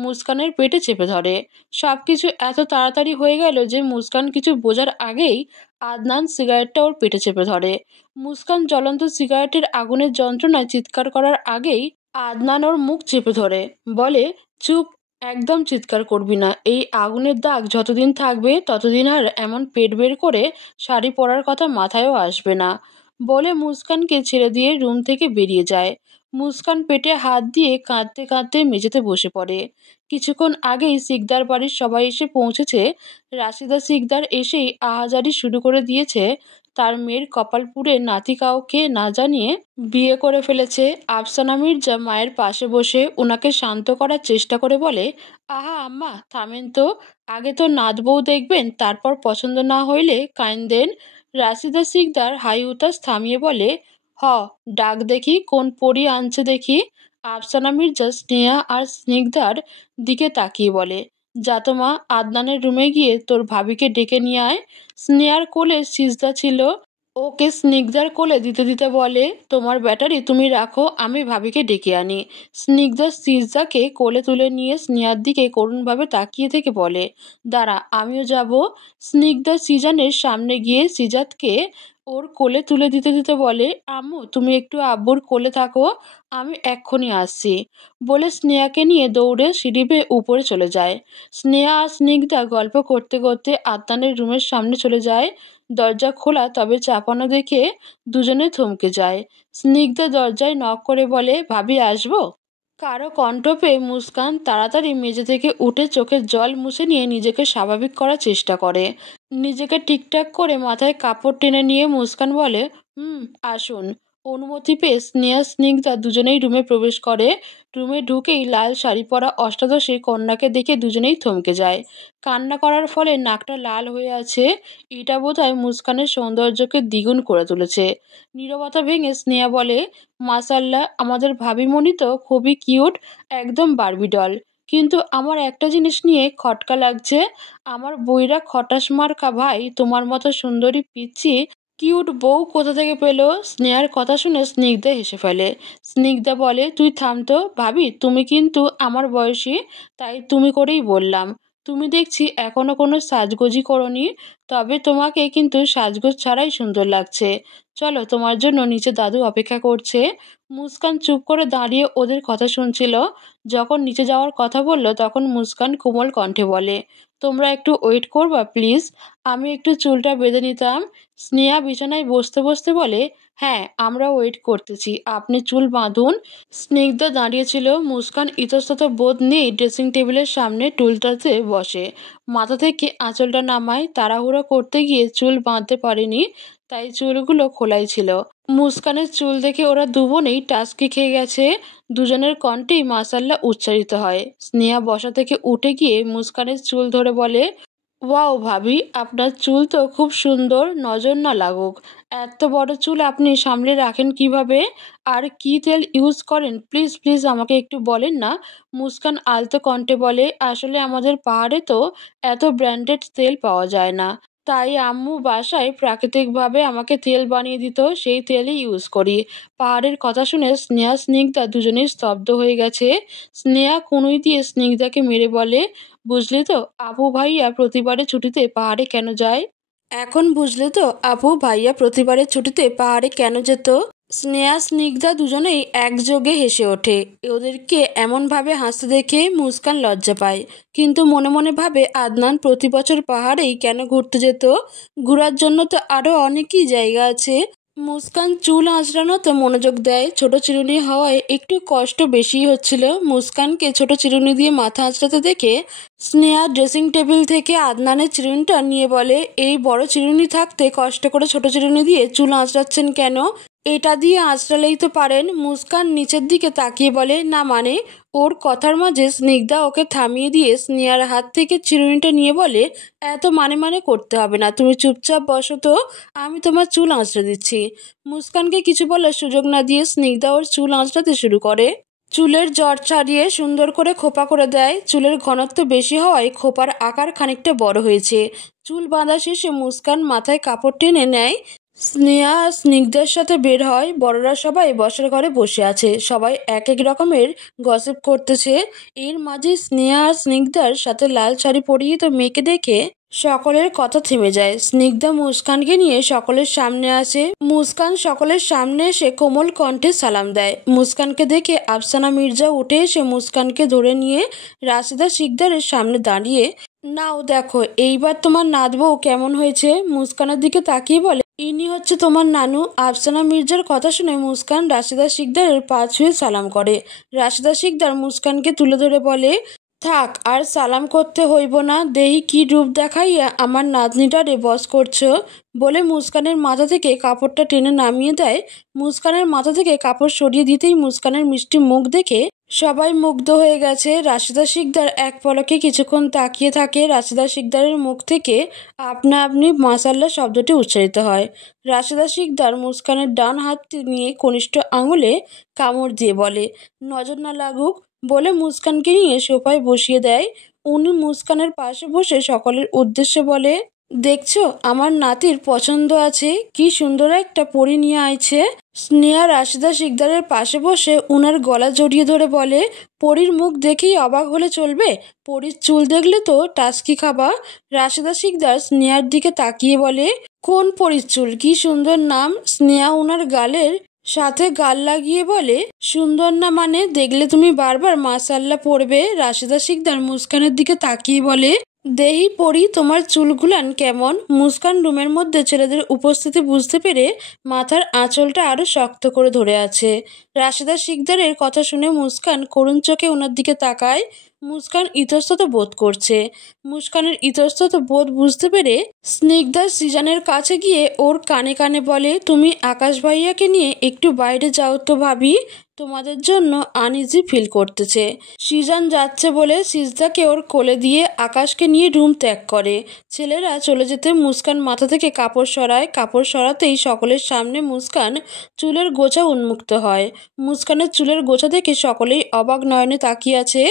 মুস্কানের পেটে চেপে ধরে। সব কিছু এত তাড়াতাড়ি হয়ে গেল যে মুস্কান কিছু বোঝার আগেই আদনান সিগারেটটা ওর পেটে চেপে ধরে। মুস্কান জ্বলন্ত সিগারেটের আগুনের যন্ত্রণায় চিৎকার করার আগেই আদনান ওর মুখ চেপে ধরে। বলে, চুপ, একদম চিৎকার করবি না। এই আগুনের দাগ যতদিন থাকবে ততদিন আর এমন পেট বের করে শাড়ি পরার কথা মাথায়ও আসবে না। বলে মুস্কানকে ছেড়ে দিয়ে রুম থেকে বেরিয়ে যায়। মুস্কান পেটে হাত দিয়ে কাঁদতে কাঁদতে মেঝেতে বসে পড়ে। কিছুক্ষণ আগেই শিকদার বাড়ির সবাই এসে পৌঁছেছে। রাশিদা শিকদার এসেই আহাজারি শুরু করে দিয়েছে। তার মেয়ের কপাল পুড়ে নাতি কাউকে না জানিয়ে বিয়ে করে ফেলেছে। আফসানা মির্জা মায়ের পাশে বসে ওনাকে শান্ত করার চেষ্টা করে বলে, আহা আম্মা থামেন তো, আগে তো নাত বউ দেখবেন, তারপর পছন্দ না হইলে কাইন্দেন। রাশিদা শিকদার হাই উতাস থামিয়ে বলে, হ, ডাক দেখি কোন পরী আনছে দেখি। আফসানা মির্জা স্নেহা আর স্নিগ্ধার দিকে তাকিয়ে বলে, যাতো মা, আদনানের রুমে গিয়ে তোর ভাবিকে ডেকে নিয়ে আয়। স্নেহার কোলে সিজদা ছিল, ওকে স্নিগ্ধার কোলে দিতে দিতে বলে, তোমার ব্যাটারি তুমি রাখো, আমি ভাবিকে ডেকে আনি। স্নিগ্ধা সিজদাকে কোলে তুলে নিয়ে স্নেহার দিকে করুণভাবে তাকিয়ে থেকে বলে, দাঁড়া, আমিও যাব। স্নিগ্ধা সিজানের সামনে গিয়ে সিজাতকে ওর কোলে তুলে দিতে দিতে বলে, আম্মু তুমি একটু আব্বুর কোলে থাকো, আমি এক্ষুনি আসছি। বলে স্নেহাকে নিয়ে দৌড়ে সিঁড়ি বেয়ে উপরে চলে যায়। স্নেহা আর স্নিগ্ধা গল্প করতে করতে আদনানের রুমের সামনে চলে যায়। দরজা খোলা তবে চাপানো দেখে দুজনে থমকে যায়। স্নিগ্ধা দরজায় নক করে বলে, ভাবি আসবো? কারো কণ্ঠ পেয়ে মুস্কান তাড়াতাড়ি মেঝে থেকে উঠে চোখের জল মুছে নিয়ে নিজেকে স্বাভাবিক করার চেষ্টা করে। নিজেকে ঠিকঠাক করে মাথায় কাপড় টেনে নিয়ে মুস্কান বলে, আসুন। অনুমতি পেয়ে স্নেহা স্নিগ্ধা দুজনেই রুমে প্রবেশ করে। রুমে ঢুকেই লাল শাড়ি পরা অষ্টাদশী কন্যাকে দেখে দুজনেই থমকে যায়। কান্না করার ফলে নাকটা লাল হয়ে আছে। এটা বোধহয় মুস্কানের সৌন্দর্যকে দ্বিগুণ করে তুলেছে। নীরবতা ভেঙে স্নেহা বলে, মাশাআল্লাহ, আমাদের ভাবিমণি তো খুবই কিউট, একদম বারবি ডল। কিন্তু আমার একটা জিনিস নিয়ে খটকা লাগছে। আমার বইরা খটাস মার্কা ভাই তোমার মতো সুন্দরী পিচ্ছি কিউট বউ কোথা থেকে পেলো? স্নেহার কথা শুনে স্নিগ্ধা হেসে ফেলে। স্নিগ্ধা বলে, তুই থাম তো ভাবি, তুমি কিন্তু আমার বয়সী, তাই তুমি করেই বললাম। তুমি দেখছি এখনো কোনো সাজগোজই করনি, তবে তোমাকে কিন্তু সাজগোজ ছাড়াই সুন্দর লাগছে। চলো, তোমার জন্য নিচে দাদু অপেক্ষা করছে। মুস্কান চুপ করে দাঁড়িয়ে ওদের কথা শুনছিল। যখন নিচে যাওয়ার কথা বলল তখন মুস্কান কোমল কণ্ঠে বলে, তোমরা একটু ওয়েট করবা প্লিজ, আমি একটু চুলটা বেঁধে নিতাম। স্নেহা বিছানায় বসতে বসতে বলে, হ্যাঁ আমরা ওয়েট করতেছি, আপনি চুল বাঁধুন। স্নিগ্ধা দাঁড়িয়েছিল। মুস্কান ইতস্তত বোধ নেই ড্রেসিং টেবিলের সামনে টুলটাতে বসে মাথা থেকে আঁচলটা নামায়। তাড়াহুড়ো করতে গিয়ে চুল বাঁধতে পারেনি, তাই চুলগুলো খোলাই ছিল। মুস্কানের চুল দেখে ওরা দুবোনেই টাসকি খেয়ে গেছে। দুজনের কণ্ঠেই মাশাআল্লাহ উচ্চারিত হয়। স্নেহা বসা থেকে উঠে গিয়ে মুস্কানের চুল ধরে বলে, ওয়াও ভাবি, আপনার চুল তো খুব সুন্দর, নজর না লাগুক। এত বড় চুল আপনি সামলে রাখেন কিভাবে? আর কি তেল ইউজ করেন প্লিজ প্লিজ আমাকে একটু বলেন না। মুস্কান আলতো কণ্ঠে বলে, আসলে আমাদের পাহাড়ে তো এত ব্র্যান্ডেড তেল পাওয়া যায় না, তাই আম্মু বাসায় প্রাকৃতিকভাবে আমাকে তেল বানিয়ে দিত, সেই তেলই ইউজ করি। পাহাড়ের কথা শুনে স্নেহা স্নিগ্ধা দুজনেই স্তব্ধ হয়ে গেছে। স্নেহা কনুই দিয়ে স্নিগ্ধাকে মেরে বলে, বুঝলি তো আপু ভাইয়া প্রতিবারে ছুটিতে পাহাড়ে কেন যায়? এখন বুঝলে তো আপু ভাইয়া প্রতিবারের ছুটিতে পাহাড়ে কেন যেত? স্নেহা স্নিগ্ধা দুজনেই একযোগে হেসে ওঠে। ওদেরকে এমনভাবে হাসতে দেখে মুস্কান লজ্জা পায়, কিন্তু মনে মনে ভাবে আদনান প্রতি বছর পাহাড়েই কেন ঘুরতে যেত? ঘোরার জন্য তো আরও অনেকই জায়গা আছে। মুস্কান চুল আঁচড়ানোতে মনোযোগ দেয়। ছোট চিরুনি হওয়ায় একটু কষ্ট বেশিই হচ্ছিল। মুস্কানকে ছোট চিরুনি দিয়ে মাথা আঁচড়াতে দেখে স্নেহা ড্রেসিং টেবিল থেকে আদনানের চিরুনিটা নিয়ে বলে, এই বড় চিরুনি থাকতে কষ্ট করে ছোট চিরুনি দিয়ে চুল আঁচড়াচ্ছেন কেন? এটা দিয়ে আঁচড়ালেই তো পারেন। মুস্কান নিচের দিকে তাকিয়ে বলে, না মানে। ওর কথার মাঝে স্নিগ্ধা ওকে থামিয়ে দিয়ে স্নেহার হাত থেকে চিরুনিটা নিয়ে বলে, এত মানে মানে করতে হবে না, তুমি চুপচাপ বসো তো, আমি তোমার চুল আঁচড়ে দিচ্ছি। মুস্কানকে কিছু বলার সুযোগ না দিয়ে স্নিগ্ধা ওর চুল আঁচড়াতে শুরু করে। চুলের জট ছাড়িয়ে সুন্দর করে খোপা করে দেয়। চুলের ঘনত্ব বেশি হওয়ায় খোপার আকার খানিকটা বড় হয়েছে। চুল বাঁধা শেষে মুস্কান মাথায় কাপড় টেনে নেয়। স্নেহা আর স্নিগ্ধার সাথে বের হয়। বড়রা সবাই বসার ঘরে বসে আছে, সবাই এক এক রকমের গসিপ করতেছে। এর মাঝে স্নেহা আর স্নিগ্ধার সাথে লাল শাড়ি পরিহিত মেয়েকে দেখে সকলের কথা থেমে যায়। স্নিগ্ধা মুস্কানকে নিয়ে সকলের সামনে আসে। মুস্কান সকলের সামনে এসে কোমল কণ্ঠে সালাম দেয়। মুস্কানকে দেখে আফসানা মির্জা উঠে এসে মুস্কানকে ধরে নিয়ে রাশিদা শিকদারের সামনে দাঁড়িয়ে, নাও দেখো এইবার তোমার নাত বউ কেমন হয়েছে। মুস্কানের দিকে তাকিয়ে বলে, ইনি হচ্ছে তোমার নানু। আফসানা মির্জার কথা শুনে মুস্কান রাশিদা শিকদারের পা ছুঁয়ে সালাম করে। রাশিদা শিকদার মুস্কানকে তুলে ধরে বলে, থাক আর সালাম করতে হইব না, দেহি কি রূপ দেখাইয়া আমার নাতনিটারে বস করছো। বলে মুস্কানের মাথা থেকে কাপড়টা টেনে নামিয়ে দেয়। মুস্কানের মাথা থেকে কাপড় সরিয়ে দিতেই মুস্কানের মিষ্টি মুখ দেখে সবাই মুগ্ধ হয়ে গেছে। রাশিদা শিকদার এক পলকে কিছুক্ষণ তাকিয়ে থাকে। রাশিদা শিকদারের মুখ থেকে আপনা আপনি মাশাআল্লাহ শব্দটি উচ্চারিত হয়। রাশিদা শিকদার মুস্কানের ডান হাত নিয়ে কনিষ্ঠ আঙুলে কামড় দিয়ে বলে, নজর না লাগুক। বলে মুস্কানকে নিয়ে সোফায় বসিয়ে দেয়। উনি মুস্কানের পাশে বসে সকলের উদ্দেশ্যে বলে, দেখছো আমার নাতির পছন্দ আছে, কি সুন্দর একটা পরী নিয়ে আইছে। স্নেহা রাশিদা শিকদারের পাশে বসে উনার গলা জড়িয়ে ধরে বলে, পরীর মুখ দেখেই অবাক হলে চলবে, পরীর চুল দেখলে তো টাসকি খাবা। রাশিদা শিকদার স্নেহার দিকে তাকিয়ে বলে, কোন পরীর চুল, কি সুন্দর নাম। স্নেহা উনার গালের সাথে গাল লাগিয়ে বলে, সুন্দর না মানে, দেখলে তুমি বারবার মাশাআল্লাহ পড়বে। রাশিদা শিকদার মুস্কানের দিকে তাকিয়ে বলে, দেহি পড়ি তোমার চুলগুলান কেমন। মুস্কান রুমের মধ্যে ছেলেদের উপস্থিতি বুঝতে পেরে মাথার আঁচলটা আরো শক্ত করে ধরে আছে। রাশিদা শিকদারের কথা শুনে মুস্কান করুণ চোখে ওনার দিকে তাকায়। মুস্কান ইতস্তত বোধ করছে। মুস্কানের ইতস্তত বোধ বুঝতে পেরে স্নিগ্ধা সৃজনের কাছে গিয়ে ওর কানে কানে বলে, তুমি আকাশ ভাইয়াকে নিয়ে একটু বাইরে যাও তো ভাবি, তোমাদের জন্য আনইজি ফিল করতেছে। সৃজন যাচ্ছে বলে সিজদাকে ওর কোলে দিয়ে আকাশকে নিয়ে রুম ত্যাগ করে। ছেলেরা চলে যেতে মুস্কান মাথা থেকে কাপড় সরায়। কাপড় সরাতেই সকলের সামনে মুস্কান চুলের গোছা উন্মুক্ত হয়। মুস্কানের চুলের গোছা দেখে সকলেই অবাক নয়নে তাকিয়ে আছে,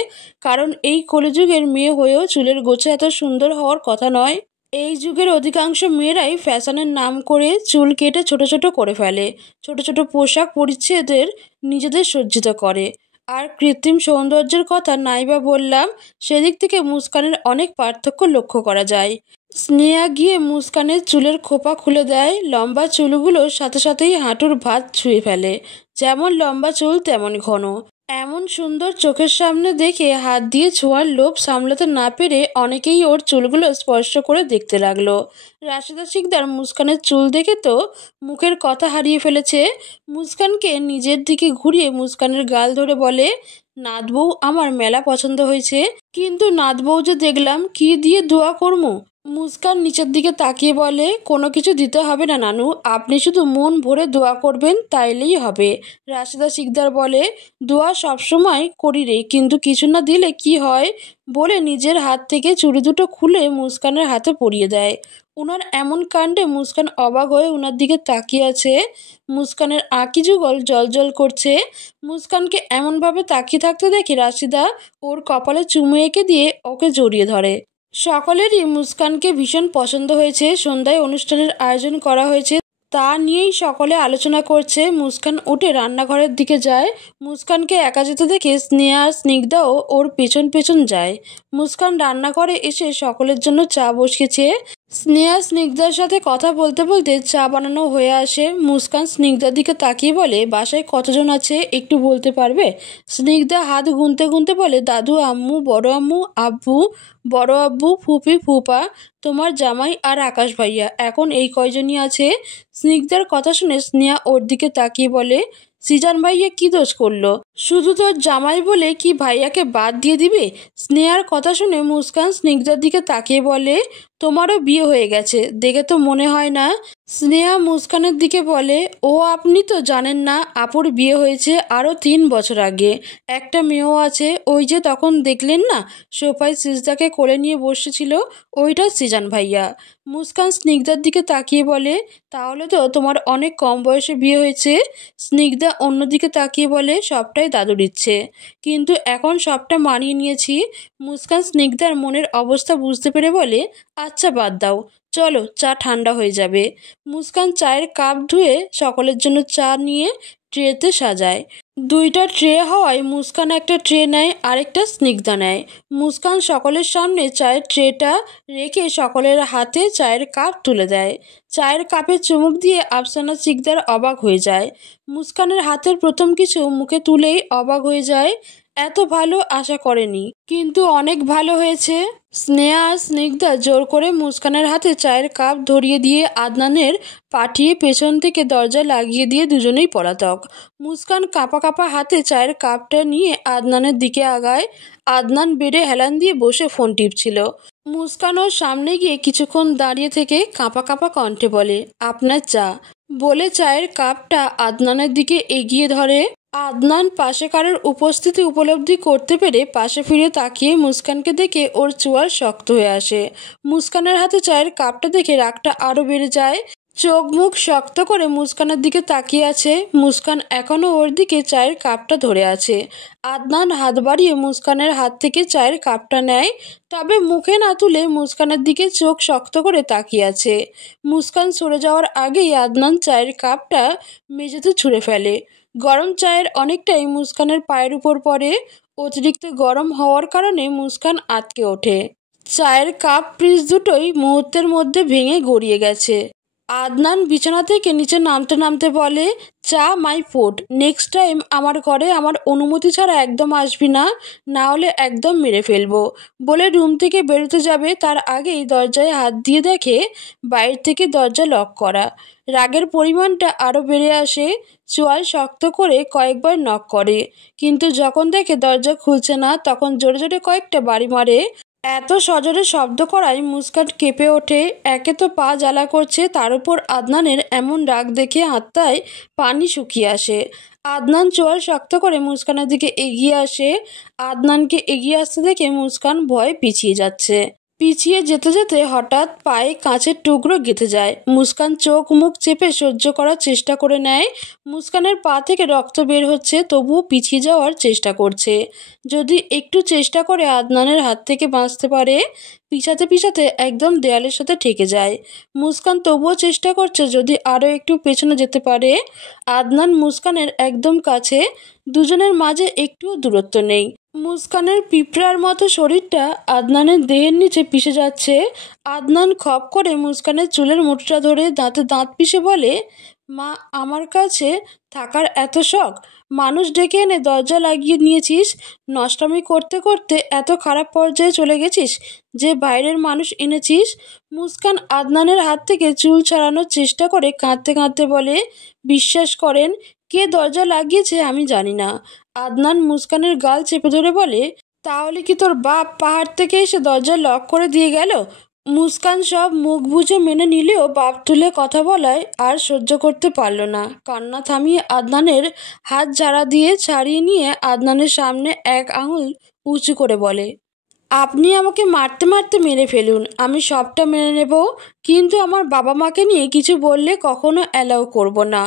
কারণ এই কলিযুগের মেয়ে হয়েও চুলের গোছা এত সুন্দর হওয়ার কথা নয়। এই যুগের অধিকাংশ মেয়েরাই ফ্যাশনের নাম করে চুল কেটে ছোট ছোট করে ফেলে, ছোট ছোট পোশাক পরিচ্ছেদের নিজেদের সজ্জিত করে। আর কৃত্রিম সৌন্দর্যের কথা নাইবা বললাম, সেদিক থেকে মুস্কানের অনেক পার্থক্য লক্ষ্য করা যায়। স্নেহা গিয়ে মুস্কানের চুলের খোপা খুলে দেয়। লম্বা চুলগুলো সাথে সাথেই হাঁটুর ভাঁজ ছুঁয়ে ফেলে। যেমন লম্বা চুল তেমন ঘন। এমন সুন্দর চোখের সামনে দেখে হাত দিয়ে ছোঁয়ার লোভ সামলাতে না পেরে অনেকেই ওর চুলগুলো স্পর্শ করে দেখতে লাগলো। রাশিদা শিকদার মুস্কানের চুল দেখে তো মুখের কথা হারিয়ে ফেলেছে। মুস্কানকে নিজের দিকে ঘুরিয়ে মুস্কানের গাল ধরে বলে, নাতবউ আমার মেলা পছন্দ হয়েছে, কিন্তু নাতবউ যে দেখলাম কি দিয়ে দোয়া করমু। মুস্কান নিচের দিকে তাকিয়ে বলে, কোনো কিছু দিতে হবে না নানু, আপনি শুধু মন ভরে দোয়া করবেন তাইলেই হবে। রাশিদা শিকদার বলে, দোয়া সবসময় করি রে, কিন্তু কিছু না দিলে কি হয়, বলে নিজের হাত থেকে চুড়ি দুটো খুলে মুস্কানের হাতে পরিয়ে দেয়। উনার এমন কাণ্ডে মুস্কান অবাক হয়ে উনার দিকে তাকিয়ে আছে। মুস্কানের আঁকি যুগল জল করছে। মুস্কানকে এমনভাবে তাকিয়ে থাকতে দেখে রাশিদা ওর কপালে চুমু এঁকে দিয়ে ওকে জড়িয়ে ধরে। সকলেরই মুস্কানকে ভীষণ পছন্দ হয়েছে। সন্ধ্যায় অনুষ্ঠানের আয়োজন করা হয়েছে, তা নিয়েই সকলে আলোচনা করছে। মুস্কান উঠে রান্নাঘরের দিকে যায়। মুস্কানকে একা যেতে দেখে স্নেহা আর স্নিগ্ধাও ওর পেছন পেছন যায়। মুস্কান রান্নাঘরে এসে সকলের জন্য চা বসিয়েছে। স্নেহা স্নিগ্ধার সাথে কথা বলতে বলতে চা বানানো হয়ে আসে। মুস্কান স্নিগ্ধার দিকে তাকিয়ে বলে, বাসায় কতজন আছে একটু বলতে পারবে? স্নিগ্ধা হাত গুনতে গুনতে বলে, দাদু, আম্মু, বড় আম্মু, আব্বু, বড় আব্বু, ফুপি, ফুপা, তোমার জামাই আর আকাশ ভাইয়া, এখন এই কয়জনই আছে। স্নিগ্ধার কথা শুনে স্নেহা ওর দিকে তাকিয়ে বলে, সৃজন ভাইয়া কি দোষ করলো? শুধু তোর জামাই বলে কি ভাইয়াকে বাদ দিয়ে দিবে? স্নেহার কথা শুনে মুস্কান স্নিগ্ধার দিকে তাকিয়ে বলে, তোমারও বিয়ে হয়ে গেছে দেখে তো মনে হয় না। স্নেহা মুস্কানের দিকে বলে, ও আপনি তো জানেন না, আপুর বিয়ে হয়েছে আরও 3 বছর আগে, একটা মেয়েও আছে। ওই যে তখন দেখলেন না সোফায় সিজদাকে কোলে নিয়ে বসেছিল, ওইটা সৃজন ভাইয়া। মুস্কান স্নিগ্ধার দিকে তাকিয়ে বলে, তাহলে তো তোমার অনেক কম বয়সে বিয়ে হয়েছে। স্নিগ্ধা অন্যদিকে তাকিয়ে বলে, সবটাই দাদুর ইচ্ছে, কিন্তু এখন সবটা মানিয়ে নিয়েছি। মুস্কান স্নিগ্ধার মনের অবস্থা বুঝতে পেরে বলে, আচ্ছা বাদ দাও, চলো চা ঠান্ডা হয়ে যাবে। মুস্কান চায়ের কাপ ধুয়ে সকলের জন্য চা নিয়ে ট্রেতে সাজায়। 2টা ট্রে হওয়ায় মুস্কান একটা ট্রে নেয়, আরেকটা স্নিগ্ধা নেয়। মুস্কান সকলের সামনে চায়ের ট্রেটা রেখে সকলের হাতে চায়ের কাপ তুলে দেয়। চায়ের কাপে চুমুক দিয়ে আফসানা শিকদার অবাক হয়ে যায়। মুস্কানের হাতের প্রথম কিছু মুখে তুলেই অবাক হয়ে যায়, এত ভালো আশা করেনি, কিন্তু অনেক ভালো হয়েছে। স্নেহা আর স্নিগ্ধা জোর করে মুস্কানের হাতে চায়ের কাপ ধরিয়ে দিয়ে আদনানের পাঠিয়ে পেছন থেকে দরজা লাগিয়ে দিয়ে দুজনেই পলাতক। মুস্কান কাঁপা কাঁপা হাতে চায়ের কাপটা নিয়ে আদনানের দিকে আগায়। আদনান বেডে হেলান দিয়ে বসে ফোন টিপছিল। মুস্কান ওর সামনে গিয়ে কিছুক্ষণ দাঁড়িয়ে থেকে কাঁপা কাঁপা কণ্ঠে বলে, আপনার চা, বলে চায়ের কাপটা আদনানের দিকে এগিয়ে ধরে। আদনান পাশে কারোর উপস্থিতি উপলব্ধি করতে পেরে পাশে ফিরে তাকিয়ে মুস্কানকে দেখে ওর চোয়াল শক্ত হয়ে আসে। মুস্কানের হাতে চায়ের কাপটা দেখে রাগটা আরও বেড়ে যায়। চোখ মুখ শক্ত করে মুস্কানের দিকে তাকিয়ে আছে। মুস্কান এখনো ওর দিকে চায়ের কাপটা ধরে আছে। আদনান হাত বাড়িয়ে মুস্কানের হাত থেকে চায়ের কাপটা নেয়, তবে মুখে না তুলে মুস্কানের দিকে চোখ শক্ত করে তাকিয়ে আছে। মুস্কান সরে যাওয়ার আগেই আদনান চায়ের কাপটা মেঝেতে ছুঁড়ে ফেলে। গরম চায়ের অনেকটাই মুস্কানের পায়ের উপর পড়ে। অতিরিক্ত গরম হওয়ার কারণে মুস্কান আটকে ওঠে। চায়ের কাপ পিস দুটোই মুহূর্তের মধ্যে ভেঙে গড়িয়ে গেছে। আদনান বিছানা থেকে নিচে নামতে নামতে বলে, চা মাই ফুড, নেক্সট টাইম আমার ঘরে আমার অনুমতি ছাড়া একদম আসবি না, না হলে একদম মেরে ফেলবো। বলে রুম থেকে বেরোতে যাবে, তার আগেই দরজায় হাত দিয়ে দেখে বাইরে থেকে দরজা লক করা। রাগের পরিমাণটা আরও বেড়ে আসে। চোয়াল শক্ত করে কয়েকবার নক করে, কিন্তু যখন দেখে দরজা খুলছে না তখন জোরে জোরে কয়েকটা বাড়ি মারে। এত সজোরে শব্দ করায় মুস্কান কেঁপে ওঠে। একে তো পা জ্বালা করছে, তার উপর আদনানের এমন রাগ দেখে আত্মায় পানি শুকিয়ে আসে। আদনান চোয়াল শক্ত করে মুস্কানের দিকে এগিয়ে আসে। আদনানকে এগিয়ে আসতে দেখে মুস্কান ভয়ে পিছিয়ে যাচ্ছে। পিছিয়ে যেতে যেতে হঠাৎ পায়ে কাঁচের টুকরো গেঁথে যায়। মুস্কান চোখ মুখ চেপে সহ্য করার চেষ্টা করে নেয়। মুস্কানের পা থেকে রক্ত বের হচ্ছে, তবুও পিছিয়ে যাওয়ার চেষ্টা করছে। যদি একটু চেষ্টা করে আদনানের হাত থেকে বাঁচতে পারে। পিছাতে পিছাতে একদম দেয়ালের সাথে ঠেকে যায়। মুস্কান তবুও চেষ্টা করছে যদি আরও একটু পেছনে যেতে পারে। আদনান মুস্কানের একদম কাছে, দুজনের মাঝে একটুও দূরত্ব নেই। মুস্কানের পিঁপড়ার মতো শরীরটা আদনানের দেহের নিচে পিষে যাচ্ছে। আদনান খপ করে মুস্কানের চুলের মুঠটা ধরে দাঁতে দাঁত পিষে বলে, মা, আমার কাছে থাকার এত শখ, মানুষ ডেকে এনে দরজা লাগিয়ে নিয়েছিস। নষ্টামি করতে করতে এত খারাপ পর্যায়ে চলে গেছিস যে বাইরের মানুষ এনেছিস। মুস্কান আদনানের হাত থেকে চুল ছাড়ানোর চেষ্টা করে কাঁদতে কাঁদতে বলে, বিশ্বাস করেন, কে দরজা লাগিয়েছে আমি জানি না। আদনান মুস্কানের গাল চেপে ধরে বলে, তাহলে কি তোর বাপ পাহাড় থেকে এসে দরজা লক করে দিয়ে গেল? মুস্কান সব মুখ বুজে মেনে নিলেও বাপ তুলে কথা বলায় আর সহ্য করতে পারল না। কান্না থামিয়ে আদনানের হাত ঝাড়া দিয়ে ছাড়িয়ে নিয়ে আদনানের সামনে এক আঙুল উঁচু করে বলে, আপনি আমাকে মারতে মারতে মেরে ফেলুন, আমি সবটা মেনে নেব, কিন্তু আমার বাবা মাকে নিয়ে কিছু বললে কখনো অ্যালাউ করব না।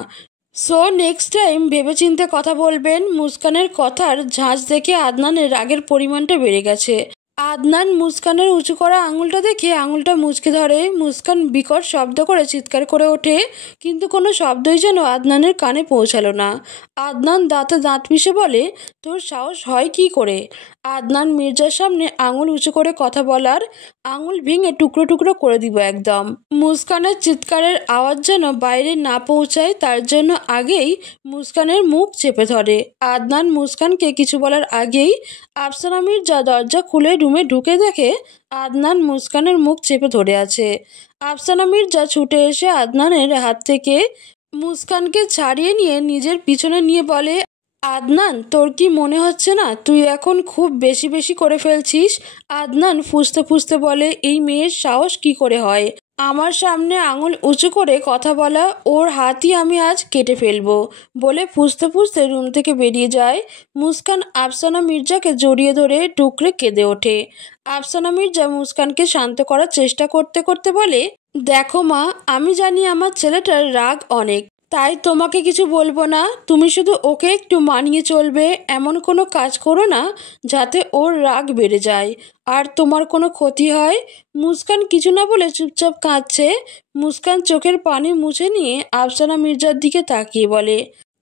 সো নেক্সট টাইম ভেবেচিন্তে কথা বলবেন। মুস্কানের কথার ঝাঁজ দেখে আদনানের রাগের পরিমাণটা বেড়ে গেছে। আদনান মুস্কানের উঁচু করা আঙুলটা দেখে আঙুলটা মুচকে ধরে। মুস্কান বিকট শব্দ করে চিৎকার করে ওঠে, কিন্তু কোনো শব্দই যেন আদনানের কানে পৌঁছালো না। আদনান দাঁতে দাঁত পিষে বলে, তোর সাহস হয় কি করে আদনান মির্জার সামনে আঙুল উঁচু করে কথা বলার? আঙুল ভেঙে টুকরো টুকরো করে দিব একদম। মুস্কানের চিৎকারের আওয়াজ যেন বাইরে না পৌঁছায়, তার জন্য আগেই মুস্কানের মুখ চেপে ধরে। আদনান মুস্কানকে কিছু বলার আগেই আফসানা মির্জা দরজা খুলে রুমে ঢুকে দেখে আদনান মুস্কানের মুখ চেপে ধরে আছে। আফসানা মির্জা ছুটে এসে আদনানের হাত থেকে মুস্কানকে ছাড়িয়ে নিয়ে নিজের পিছনে নিয়ে বলে, আদনান, তোর কি মনে হচ্ছে না তুই এখন খুব বেশি বেশি করে ফেলছিস? আদনান ফুঁসতে ফুঁসতে বলে, এই মেয়ের সাহস কি করে হয় আমার সামনে আঙুল উঁচু করে কথা বলা? ওর হাতই আমি আজ কেটে ফেলবো। বলে ফুঁসতে ফুঁসতে রুম থেকে বেরিয়ে যায়। মুস্কান আফসানা মির্জাকে জড়িয়ে ধরে টুকরে কেঁদে ওঠে। আফসানা মির্জা মুস্কানকে শান্ত করার চেষ্টা করতে করতে বলে, দেখো মা, আমি জানি আমার ছেলেটার রাগ অনেক, তাই তোমাকে কিছু বলবো না। তুমি শুধু ওকে একটু মানিয়ে চলবে। এমন কোনো কাজ করো না যাতে ওর রাগ বেড়ে যায় আর তোমার কোনো ক্ষতি হয়। মুস্কান কিছু না বলে চুপচাপ কাঁদছে। মুস্কান চোখের পানি মুছে নিয়ে আফসানা মির্জার দিকে তাকিয়ে বলে,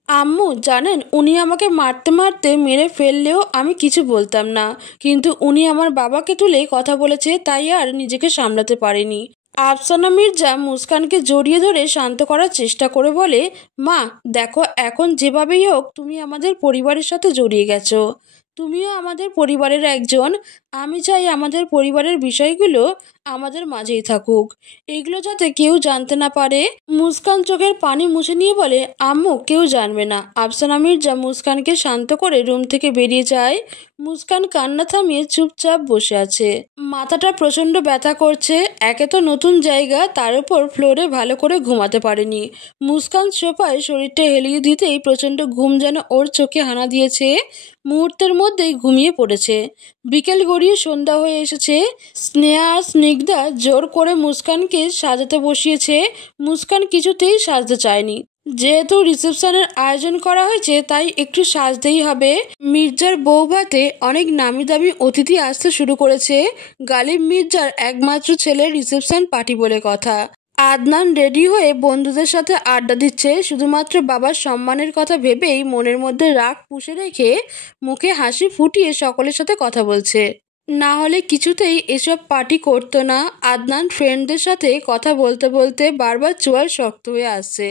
আম্মু জানেন, উনি আমাকে মারতে মারতে মেরে ফেললেও আমি কিছু বলতাম না, কিন্তু উনি আমার বাবাকে তুলে কথা বলেছে, তাই আর নিজেকে সামলাতে পারেনি। আফসানা মির্জা মুস্কানকে জড়িয়ে ধরে শান্ত করার চেষ্টা করে বলে, মা দেখো, এখন যেভাবেই হোক তুমি আমাদের পরিবারের সাথে জড়িয়ে গেছো, তুমিও আমাদের পরিবারের একজন। আমি চাই আমাদের পরিবারের বিষয়গুলো আমাদের মাঝেই থাকুক, এগুলো যাতে কেউ জানতে না পারে। মুস্কান চোখের পানি মুছে নিয়ে বলে, আম্মু কেউ জানবে না। আফসানা মির্জা মুস্কানকে শান্ত করে রুম থেকে বেরিয়ে যায়। মুস্কান কান্না থামিয়ে চুপচাপ বসে আছে। মাথাটা প্রচণ্ড ব্যথা করছে। একে তো নতুন জায়গা, তার উপর ফ্লোরে ভালো করে ঘুমাতে পারেনি। মুস্কান সোফায় শরীরটা হেলিয়ে দিতেই প্রচণ্ড ঘুম যেন ওর চোখে হানা দিয়েছে। মুহূর্তের মধ্যেই ঘুমিয়ে পড়েছে। বিকেল গড়িয়ে গড়িয়ে সন্ধ্যা হয়ে এসেছে। স্নেহা আর স্নিগ্ধা জোর করে মুস্কানকে সাজাতে বসিয়েছে। মুস্কান কিছুতেই সাজতে চায়নি। যেহেতু রিসেপশনের আয়োজন করা হয়েছে তাই একটু সাজতেই হবে। মির্জার বউ ভাতে অনেক নামি দামি অতিথি আসতে শুরু করেছে। গালিব মির্জার একমাত্র ছেলের রিসেপশন পার্টি বলে কথা। আদনান রেডি হয়ে বন্ধুদের সাথে আড্ডা দিচ্ছে। শুধুমাত্র বাবার সম্মানের কথা ভেবেই মনের মধ্যে রাগ পুষে রেখে মুখে হাসি ফুটিয়ে সকলের সাথে কথা বলছে। না হলে কিছুতেই এসব পার্টি করতো না। আদনান ফ্রেন্ডদের সাথে কথা বলতে বলতে বারবার চোয়াল শক্ত হয়ে আসছে।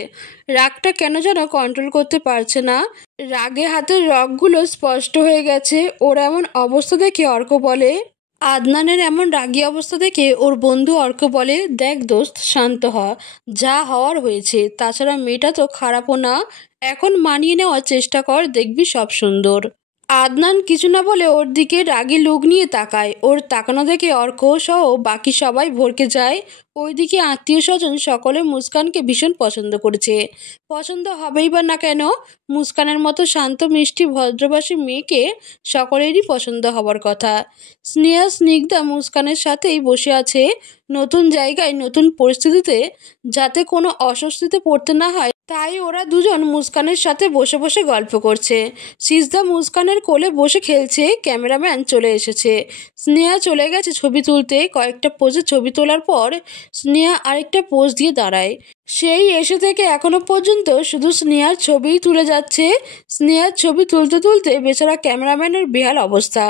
রাগটা কেন যেন কন্ট্রোল করতে পারছে না। রাগে হাতের রগগুলো স্পষ্ট হয়ে গেছে। ওর এমন অবস্থা দেখে অর্ক বলে, আদনানের এমন রাগী অবস্থা দেখে ওর বন্ধু অর্ক বলে, দেখ দোস্ত, শান্ত হ, যা হওয়ার হয়েছে। তাছাড়া মেয়েটা তো খারাপও না, এখন মানিয়ে নেওয়ার চেষ্টা কর, দেখবি সব সুন্দর। আদনান কিছু না বলে ওর দিকে রাগী লুক নিয়ে তাকায়। ওর তাকানো দেখে অর্ক সহ বাকি সবাই ভরকে যায়। ওইদিকে আত্মীয় স্বজন সকলে মুস্কানকে ভীষণ পছন্দ করেছে। পছন্দ হবেই বা না কেন, মুস্কানের মতো শান্ত মিষ্টি ভদ্রবাসী মেয়েকে সকলেরই পছন্দ হবার কথা। স্নেহা স্নিগ্ধা মুস্কানের সাথেই বসে আছে। নতুন জায়গায় নতুন পরিস্থিতিতে যাতে কোনো অস্বস্তিতে পড়তে না হয় তাই ওরা দুজন মুস্কানের সাথে বসে বসে গল্প করছে। সিজদা মুস্কানের কোলে বসে খেলছে। ক্যামেরাম্যান চলে এসেছে। স্নেহা চলে গেছে ছবি তুলতে। কয়েকটা পোজে ছবি তোলার পর স্নেহা আরেকটা পোজ দিয়ে দাঁড়ায়। সেই এসে থেকে এখনো পর্যন্ত শুধু স্নেহার ছবিই তুলে যাচ্ছে। স্নেহার ছবি তুলতে তুলতে বেচারা ক্যামেরাম্যানের বেহাল অবস্থা।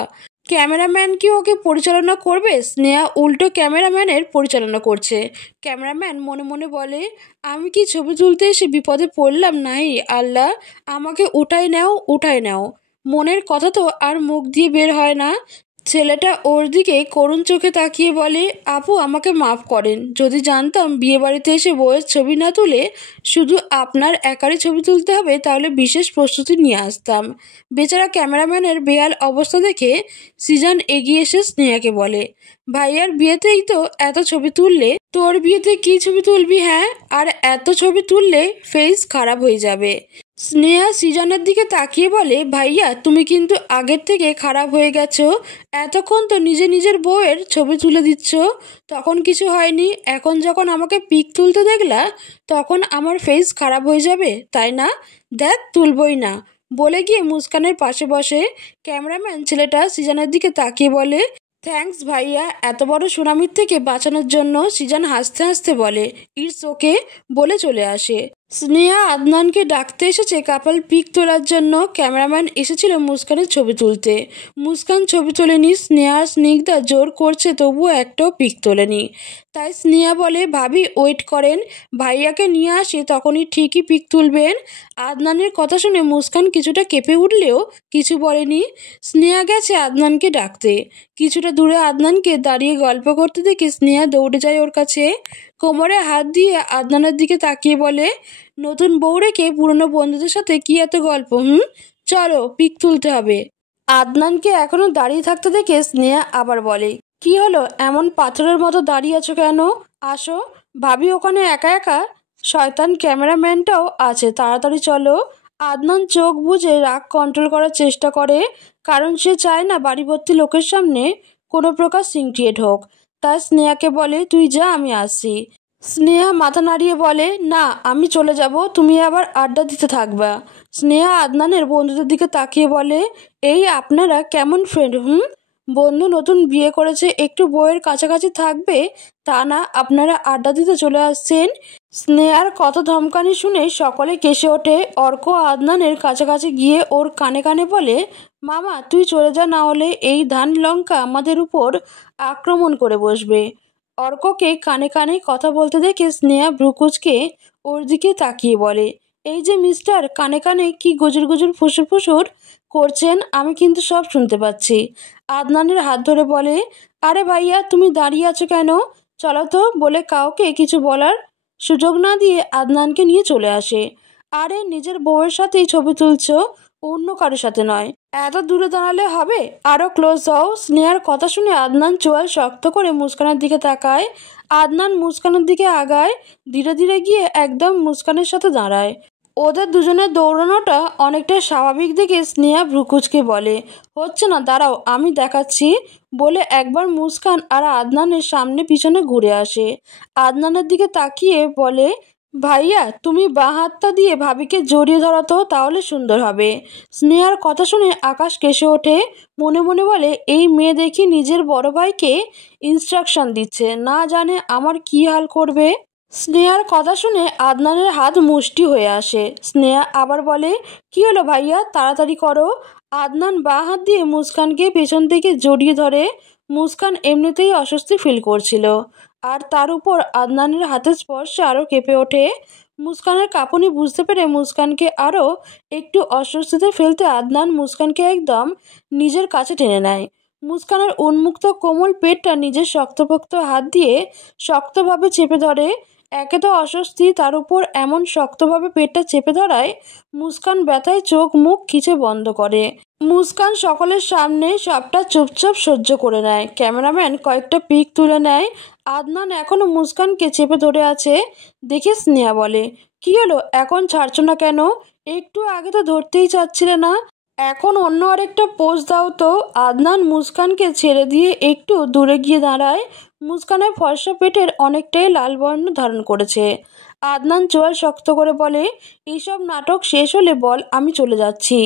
ক্যামেরাম্যান কি ওকে পরিচালনা করবে? স্নেহা উল্টো ক্যামেরাম্যানের পরিচালনা করছে। ক্যামেরাম্যান মনে মনে বলে, আমি কি ছবি তুলতে এসে বিপদে পড়লাম? নাই আল্লাহ, আমাকে উঠায় নাও, উঠায় নাও। মনের কথা তো আর মুখ দিয়ে বের হয় না। ছেলেটা ওর দিকে করুণ চোখে তাকিয়ে বলে, আপু আমাকে মাফ করেন, যদি জানতাম বিয়েবাড়িতে এসে বউয়ের ছবি না তুলে শুধু আপনার একারই ছবি তুলতে হবে তাহলে বিশেষ প্রস্তুতি নিয়ে আসতাম। বেচারা ক্যামেরাম্যানের বেহাল অবস্থা দেখে সিজান এগিয়ে এসে স্নেহাকে বলে, ভাইয়ার বিয়েতেই তো এত ছবি তুললে, তোর বিয়েতে কি ছবি তুলবি? হ্যাঁ, আর এত ছবি তুললে ফেস খারাপ হয়ে যাবে। স্নেহা সিজানের দিকে তাকিয়ে বলে, ভাইয়া তুমি কিন্তু আগের থেকে খারাপ হয়ে গেছো। এতক্ষণ তো নিজের বউয়ের ছবি তুলে দিচ্ছ, তখন কিছু হয়নি। এখন যখন আমাকে পিক তুলতে দেখলা তখন আমার ফেস খারাপ হয়ে যাবে, তাই না? দেখ, তুলবই না। বলে গিয়ে মুস্কানের পাশে বসে। ক্যামেরাম্যান ছেলেটা সিজানের দিকে তাকিয়ে বলে, থ্যাঙ্কস ভাইয়া, এত বড় সুনামির থেকে বাঁচানোর জন্য। সিজান হাসতে হাসতে বলে, ইটস ওকে, বলে চলে আসে। স্নেহা আদনানকে ডাকতে এসেছে কাপল পিক তোলার জন্য। ক্যামেরাম্যান এসেছিল মুস্কানের ছবি তুলতে। মুস্কান ছবি তোলেনি। স্নেহা স্নিগ্ধা জোর করছে তবুও একটাও পিক তোলেনি। তাই স্নেহা বলে, ভাবি ওয়েট করেন, ভাইয়াকে নিয়ে আসে, তখনই ঠিকই পিক তুলবেন। আদনানের কথা শুনে মুস্কান কিছুটা কেঁপে উঠলেও কিছু বলেনি। স্নেহা গেছে আদনানকে ডাকতে। কিছুটা দূরে আদনানকে দাঁড়িয়ে গল্প করতে দেখে স্নেহা দৌড়ে যায় ওর কাছে। কোমরে হাত দিয়ে আদনানের দিকে তাকিয়ে বলে, নতুন বউ রেখে পুরনো বন্ধুদের সাথে কি এত গল্প? চলো পিক তুলতে হবে। আদনানকে এখনো দাঁড়িয়ে থাকতে দেখে স্নেহা আবার বলে, কি হলো, এমন পাথরের মতো দাঁড়িয়ে আছো কেন? আসো। ভাবি ওখানে একা একা, শয়তান ক্যামেরাম্যানটাও আছে, তাড়াতাড়ি চলো। আদনান চোখ বুজে রাগ কন্ট্রোল করার চেষ্টা করে, কারণ সে চায় না বাড়ি ভর্তি লোকের সামনে কোনো প্রকার সিন ক্রিয়েট হোক। তাই স্নেহাকে বলে, তুই যা, আমি আসছি। স্নেহা মাথা নাড়িয়ে বলে, না আমি চলে যাব, তুমি আবার আড্ডা দিতে থাকবা। স্নেহা আদনানের বন্ধুদের দিকে তাকিয়ে বলে, এই আপনারা কেমন ফ্রেন্ড? বন্ধু নতুন বিয়ে করেছে, একটু বউয়ের কাছাকাছি থাকবে, তা না আপনারা আড্ডা দিতে চলে আসছেন। স্নেহার কত ধমকানি শুনে সকলে কেসে ওঠে। অর্ক আদনানের কাছাকাছি গিয়ে ওর কানে কানে বলে, মামা তুই চলে যা, না হলে এই ধান লঙ্কা আমাদের উপর আক্রমণ করে বসবে। অর্ককে কানে কানে কথা বলতে দেখে স্নেহা ভ্রুকুচকে ওর দিকে তাকিয়ে বলে, এই যে মিস্টার, কানে কানে কি গুজুর গুজুর ফুসুর ফুসুর করছেন? আমি কিন্তু সব শুনতে পাচ্ছি। আদনানের হাত ধরে বলে, আরে ভাইয়া তুমি দাঁড়িয়ে আছো কেন? চলো তো, বলে কাউকে কিছু বলার সুযোগ না দিয়ে আদনানকে নিয়ে চলে আসে। আরে নিজের বউয়ের সাথেই ছবি তুলছো, অন্য কারোর সাথে নয়, এত দূরে দাঁড়ালে হবে? আরো ক্লোজ হও। স্নেহার কথা শুনে আদনান চোয়াল শক্ত করে মুস্কানের দিকে তাকায়। আদনান মুস্কানের দিকে আগায়, ধীরে ধীরে গিয়ে একদম মুস্কানের সাথে দাঁড়ায়। ওদের দুজনের দৌড়ানোটা অনেকটা স্বাভাবিক দেখে স্নেহা ভ্রুকুচকে বলে, হচ্ছে না, দাঁড়াও আমি দেখাচ্ছি। বলে একবার মুস্কান আর আদনানের সামনে পিছনে ঘুরে আসে। আদনানের দিকে তাকিয়ে বলে, ভাইয়া তুমি বাঁ হাতটা দিয়ে ভাবিকে জড়িয়ে ধরাতো, তাহলে সুন্দর হবে। স্নেহার কথা শুনে আকাশ কেসে ওঠে। মনে মনে বলে, এই মেয়ে দেখি নিজের বড় ভাইকে ইনস্ট্রাকশন দিচ্ছে, না জানে আমার কি হাল করবে। স্নেহার কথা শুনে আদনানের হাত মুষ্টি হয়ে আসে। স্নেহা আবার বলে, কি হলো ভাইয়া, তাড়াতাড়ি করো। আদনান বাঁ হাত দিয়ে মুস্কানকে পেছন থেকে জড়িয়ে ধরে। মুস্কান এমনিতেই অস্বস্তি ফিল করছিল, আর তার উপর আদনানের হাতের স্পর্শে আরও কেঁপে ওঠে। মুস্কানের কাঁপুনি বুঝতে পেরে মুস্কানকে আরও একটু অস্বস্তিতে ফেলতে আদনান মুস্কানকে একদম নিজের কাছে টেনে নেয়। মুস্কানের উন্মুক্ত কোমল পেটটা নিজের শক্তপোক্ত হাত দিয়ে শক্তভাবে চেপে ধরে। একে তো অস্বস্তি, তার উপর এমন শক্তভাবে পেটটা চেপে ধরায় মুস্কান ব্যথায় চোখ মুখ খিচে বন্ধ করে। মুস্কান সকলের সামনে সবটা চুপচাপ সহ্য করে নেয়। ক্যামেরাম্যান কয়েকটা পিক তুলে নেয়। আদনান এখনো মুস্কানকে চেপে ধরে আছে দেখে স্নেহা বলে, কি হলো, এখন ছাড়ছো না কেন? একটু আগে তো ধরতেই চাচ্ছিলে না, এখন অন্য আরেকটা পোজ দাও তো। আদনান মুস্কানকে ছেড়ে দিয়ে একটু দূরে গিয়ে দাঁড়ায়। মুস্কানের ফর্সা পেটের অনেকটাই লাল বর্ণ ধারণ করেছে। আদনান চোয়াল শক্ত করে বলে, এইসব নাটক শেষ হলে বল, আমি চলে যাচ্ছি।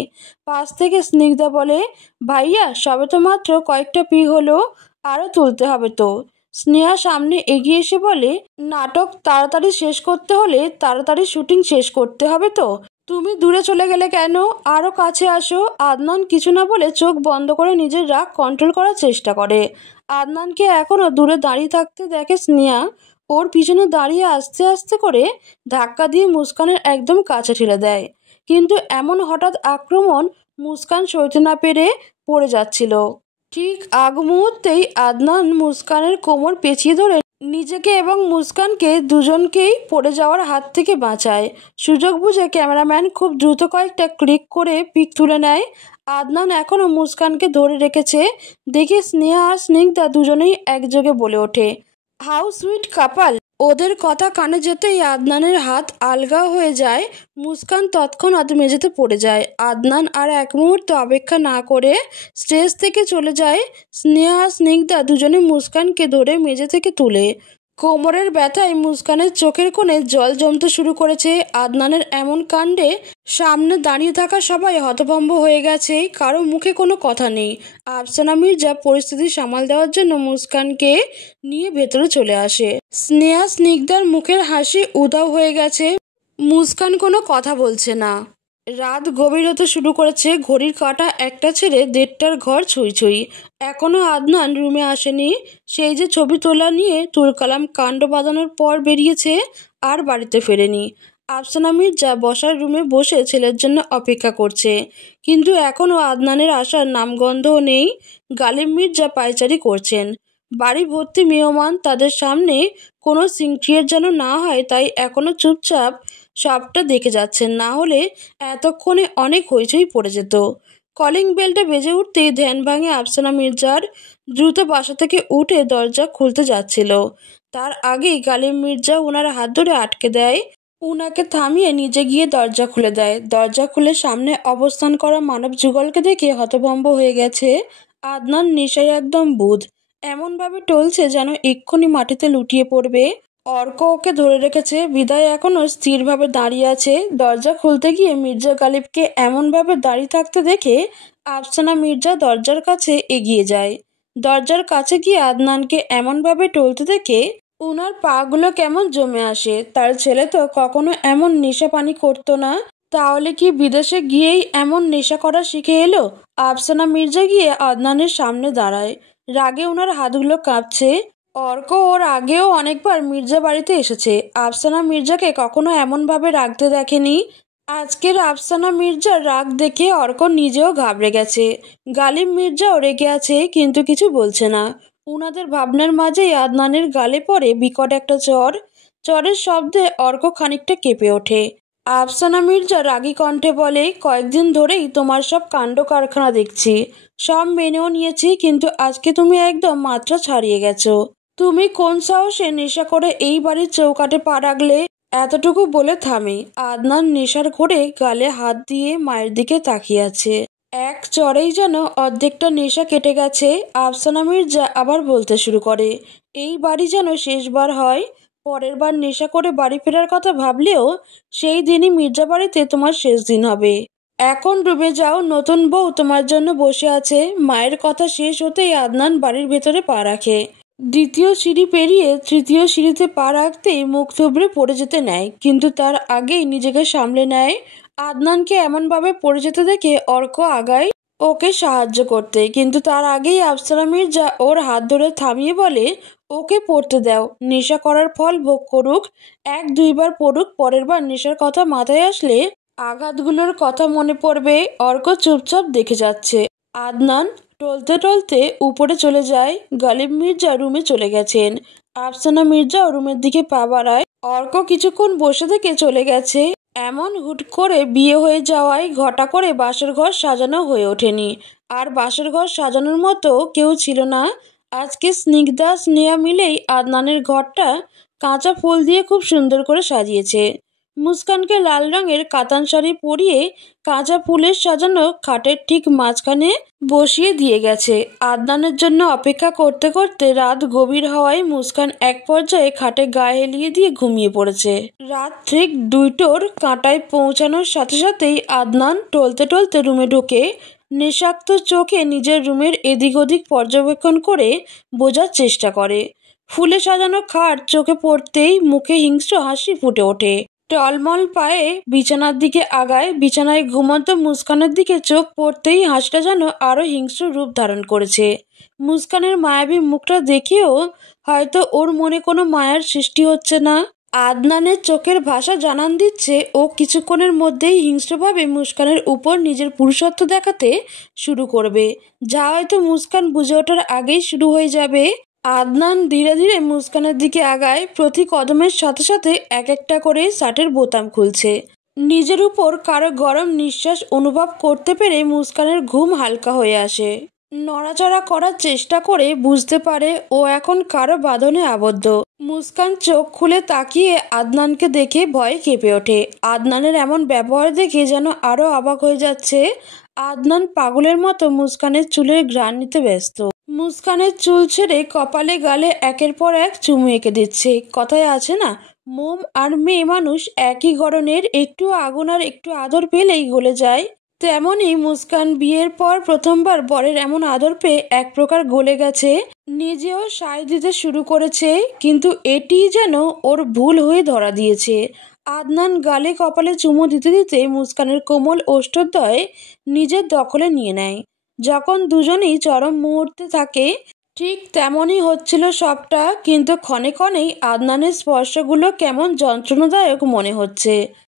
পাশ থেকে স্নিগ্ধা বলে, ভাইয়া সবে তো মাত্র কয়েকটা পিক হলো, আরও তুলতে হবে তো। স্নেহা সামনে এগিয়ে এসে বলে, নাটক তাড়াতাড়ি শেষ করতে হলে তাড়াতাড়ি শুটিং শেষ করতে হবে তো। তুমি দূরে চলে গেলে কেন, আরও কাছে আসো। আদনান কিছু না বলে চোখ বন্ধ করে নিজের রাগ কন্ট্রোল করার চেষ্টা করে। আদনানকে এখনও দূরে দাঁড়িয়ে থাকতে দেখে স্নেহা ওর পিছনে দাঁড়িয়ে আস্তে আস্তে করে ধাক্কা দিয়ে মুস্কানের একদম কাছে ঠেলে দেয়। কিন্তু এমন হঠাৎ আক্রমণ মুস্কান সইতে না পেরে পড়ে যাচ্ছিল। ঠিক আগ মুহূর্তেই আদনান মুস্কানের কোমর পেঁচিয়ে ধরে নিজেকে এবং মুস্কানকে দুজনকেই পড়ে যাওয়ার হাত থেকে বাঁচায়। সুযোগ বুঝে ক্যামেরাম্যান খুব দ্রুত কয়েকটা ক্লিক করে পিক তুলে নেয়। আদনান এখনও মুস্কানকে ধরে রেখেছে দেখে স্নেহা আর স্নিগ্ধা দুজনেই একযোগে বলে ওঠে, হাউ সুইট কাপাল। ওদের কথা কানে যেতেই আদনানের হাত আলগা হয়ে যায়। মুস্কান তৎক্ষণাৎ মেঝেতে পড়ে যায়। আদনান আর এক মুহূর্ত অপেক্ষা না করে স্টেজ থেকে চলে যায়। স্নেহা আর স্নিগ্ধা দুজনে মুস্কানকে ধরে মেঝে থেকে তুলে। কোমরের ব্যথায় মুস্কানের চোখের কোণে জল জমতে শুরু করেছে। আদনানের এমন কাণ্ডে সামনে দাঁড়িয়ে থাকা সবাই হতভম্ব হয়ে গেছে, কারো মুখে কোনো কথা নেই। আফসানা মির্জা পরিস্থিতি সামাল দেওয়ার জন্য মুস্কানকে নিয়ে ভেতরে চলে আসে। স্নেহা স্নিগ্ধার মুখের হাসি উধাও হয়ে গেছে। মুস্কান কোনো কথা বলছে না। রাত গভীর হতে শুরু করেছে। ঘড়ির কাঁটা একটা ছেড়ে 1:30টার ঘর ছুঁই ছুঁই। এখনও আদনান রুমে আসেনি। সেই যে ছবি তোলা নিয়ে তুলকালাম কাণ্ড বাঁধানোর পর বেরিয়েছে, আর বাড়িতে ফেরেনি। আফসানা মির্জা বসার রুমে বসে ছেলের জন্য অপেক্ষা করছে, কিন্তু এখনও আদনানের আসার নামগন্ধও নেই। গালিব মির্জা পায়চারি করছেন। বাড়ি ভর্তি মেহমান, তাদের সামনে কোনো সিনক্রিয়েট যেন না হয়, তাই এখনও চুপচাপ সবটা দেখে যাচ্ছেন, না হলে এতক্ষণে অনেক হইচই পড়ে যেত। কলিং বেলটা বেজে উঠতেই ধ্যান ভাঙে আফসানা মির্জার। দ্রুত বাসা থেকে উঠে দরজা খুলতে যাচ্ছিল, তার আগেই গালিব মির্জা ওনার হাত ধরে আটকে দেয়। উনাকে থামিয়ে নিজে গিয়ে দরজা খুলে দেয়। দরজা খুলে সামনে অবস্থান করা মানব যুগলকে দেখে হতভম্ব হয়ে গেছে। আদনান নেশায় একদম বুঁদ, এমনভাবে টলছে যেন এক্ষুনি মাটিতে লুটিয়ে পড়বে। অর্ক ওকে ধরে রেখেছে বিদায় এখনও স্থিরভাবে দাঁড়িয়ে আছে। দরজা খুলতে গিয়ে মির্জা গালিবকে এমনভাবে দাঁড়িয়ে থাকতে দেখে আফসানা মির্জা দরজার কাছে এগিয়ে যায়। দরজার কাছে গিয়ে আদনানকে এমনভাবে টলতে দেখে উনার পাগুলো কেমন জমে আসে। তার ছেলে তো কখনো এমন নেশা পানি করতো না, তাহলে কি বিদেশে গিয়েই এমন নেশা করা শিখে এলো? আফসানা মির্জা গিয়ে আদনানের সামনে দাঁড়ায়। রাগে ওনার হাতগুলো কাঁপছে। অর্ক ওর আগেও অনেকবার মির্জা বাড়িতে এসেছে, আফসানা মির্জাকে কখনো এমনভাবে রাগতে দেখেনি। আজকের আফসানা মির্জার রাগ দেখে অর্ক নিজেও ঘাবড়ে গেছে। গালিব মির্জাও রেগে আছে, কিন্তু কিছু বলছে না। উনাদের ভাবনার মাঝেই আদনানের গালে পড়ে বিকট একটা চড়। চড়ের শব্দে অর্ক খানিকটা কেঁপে ওঠে। আফসানা মির্জা রাগী কণ্ঠে বলে, কয়েকদিন ধরেই তোমার সব কাণ্ড কারখানা দেখছি, সব মেনেও নিয়েছি, কিন্তু আজকে তুমি একদম মাত্রা ছাড়িয়ে গেছো। তুমি কোন সাহসে নেশা করে এই বাড়ির চৌকাঠে পা রাখলে? এতটুকু বলে থামে। আদনান নেশার ঘোরে গালে হাত দিয়ে মায়ের দিকে তাকিয়ে আছে। এক চড়েই যেন অর্ধেকটা নেশা কেটে গেছে। আফসানা মির্জা আবার বলতে শুরু করে, এই বাড়ি যেন শেষবার হয়। পরের বার নেশা করে বাড়ি ফেরার কথা ভাবলেও সেই দিনই মির্জা বাড়িতে তোমার শেষ দিন হবে। এখন ডুবে যাও, নতুন বউ তোমার জন্য বসে আছে। মায়ের কথা শেষ হতেই আদনান বাড়ির ভেতরে পা রাখে। দ্বিতীয় সিঁড়ি পেরিয়ে তৃতীয় সিঁড়িতে পা রাখতেই মুখ থুবড়ে পড়ে যেতে নেয়, কিন্তু তার আগেই নিজেকে সামলে নেয়। আদনানকে এমনভাবে পড়ে যেতে দেখে অর্ক আগায় ওকে সাহায্য করতে, কিন্তু তার আগেই আফসানা মির্জা ওর হাত ধরে থামিয়ে বলে, ওকে পড়তে দাও, নেশা করার ফল ভোগ করুক। এক দুইবার পড়ুক, পরের বার নেশার কথা মাথায় আসলে আঘাতগুলোর কথা মনে পড়বে। অর্ক চুপচাপ দেখে যাচ্ছে। আদনান টলতে টলতে উপরে চলে যায়। গালিব মির্জা রুমে চলে গেছেন। আফসানা মির্জাও রুমের দিকে পা বাড়ায়। অর্ক কিছুক্ষণ বসে থেকে চলে গেছে। এমন হুট করে বিয়ে হয়ে যাওয়ায় ঘটা করে বাসর ঘর সাজানো হয়ে ওঠেনি। আর বাসর ঘর সাজানোর মতো কেউ ছিল না। আজকে স্নিগ্ধা স্নেহা মিলেই আদনানের ঘরটা কাঁচা ফুল দিয়ে খুব সুন্দর করে সাজিয়েছে। মুস্কানকে লাল রঙের কাতান শাড়ি পরিয়ে কাঁচা ফুলের সাজানো খাটের ঠিক মাঝখানে বসিয়ে দিয়ে গেছে। আদনানের জন্য অপেক্ষা করতে করতে রাত গভীর হওয়ায় মুস্কান এক পর্যায়ে খাটে গায়ে হেলিয়ে দিয়ে ঘুমিয়ে পড়েছে। রাত ঠিক 2টোর কাঁটায় পৌঁছানোর সাথে সাথেই আদনান টলতে টলতে রুমে ঢোকে। নেশাক্ত চোখে নিজের রুমের এদিক ওদিক পর্যবেক্ষণ করে বোঝার চেষ্টা করে। ফুলে সাজানো খাট চোখে পড়তেই মুখে হিংস্র হাসি ফুটে ওঠে। টলমল পায়ে বিছানার দিকে আগায়। বিছানায় ঘুমন্ত মুস্কানের দিকে চোখ পড়তেই হাসিটা যেন আরো হিংস্র রূপ ধারণ করেছে। মুস্কানের মায়াবী মুখটা দেখেও হয়তো ওর মনে কোনো মায়ার সৃষ্টি হচ্ছে না। আদনানের চোখের ভাষা জানান দিচ্ছে ও কিছুক্ষণের মধ্যেই হিংস্রভাবে মুস্কানের উপর নিজের পুরুষত্ব দেখাতে শুরু করবে, যা হয়তো মুস্কান বুঝে ওঠার আগেই শুরু হয়ে যাবে। আদনান ধীরে ধীরে মুস্কানের দিকে আগায়। প্রতি কদমের সাথে সাথে এক একটা করে শার্টের বোতাম খুলছে। নিজের উপর কারো গরম নিঃশ্বাস অনুভব করতে পেরে মুস্কানের ঘুম হালকা হয়ে আসে। নড়াচড়া করার চেষ্টা করে বুঝতে পারে ও এখন কারো বাঁধনে আবদ্ধ। মুস্কান চোখ খুলে তাকিয়ে আদনানকে দেখে ভয়ে কেঁপে ওঠে। আদনানের এমন ব্যবহার দেখে যেন আরো অবাক হয়ে যাচ্ছে। আদনান পাগলের মতো মুস্কানের চুলের ঘ্রাণ নিতে ব্যস্ত। মুস্কানের চুল ছেড়ে কপালে গালে একের পর এক চুমু এঁকে দিচ্ছে। কথায় আছে না, মোম আর মেয়ে মানুষ একই গড়নের, একটু আগুন আর একটু আদর পেলেই গলে যায়। তেমনই মুস্কান বিয়ের পর প্রথমবার বরের এমন আদর পেয়ে এক প্রকার গলে গেছে। নিজেও সায় দিতে শুরু করেছে, কিন্তু এটি যেন ওর ভুল হয়ে ধরা দিয়েছে। আদনান গালে কপালে চুমু দিতে দিতে মুস্কানের কোমল ওষ্ঠদ্বয় নিজের দখলে নিয়ে নেয়। যখন দুজনেই চরম মুহূর্তে থাকে ঠিক তেমনই হচ্ছিল সবটা, কিন্তু ক্ষণে ক্ষণেই আদনানের স্পর্শগুলো কেমন যন্ত্রণাদায়ক মনে হচ্ছে।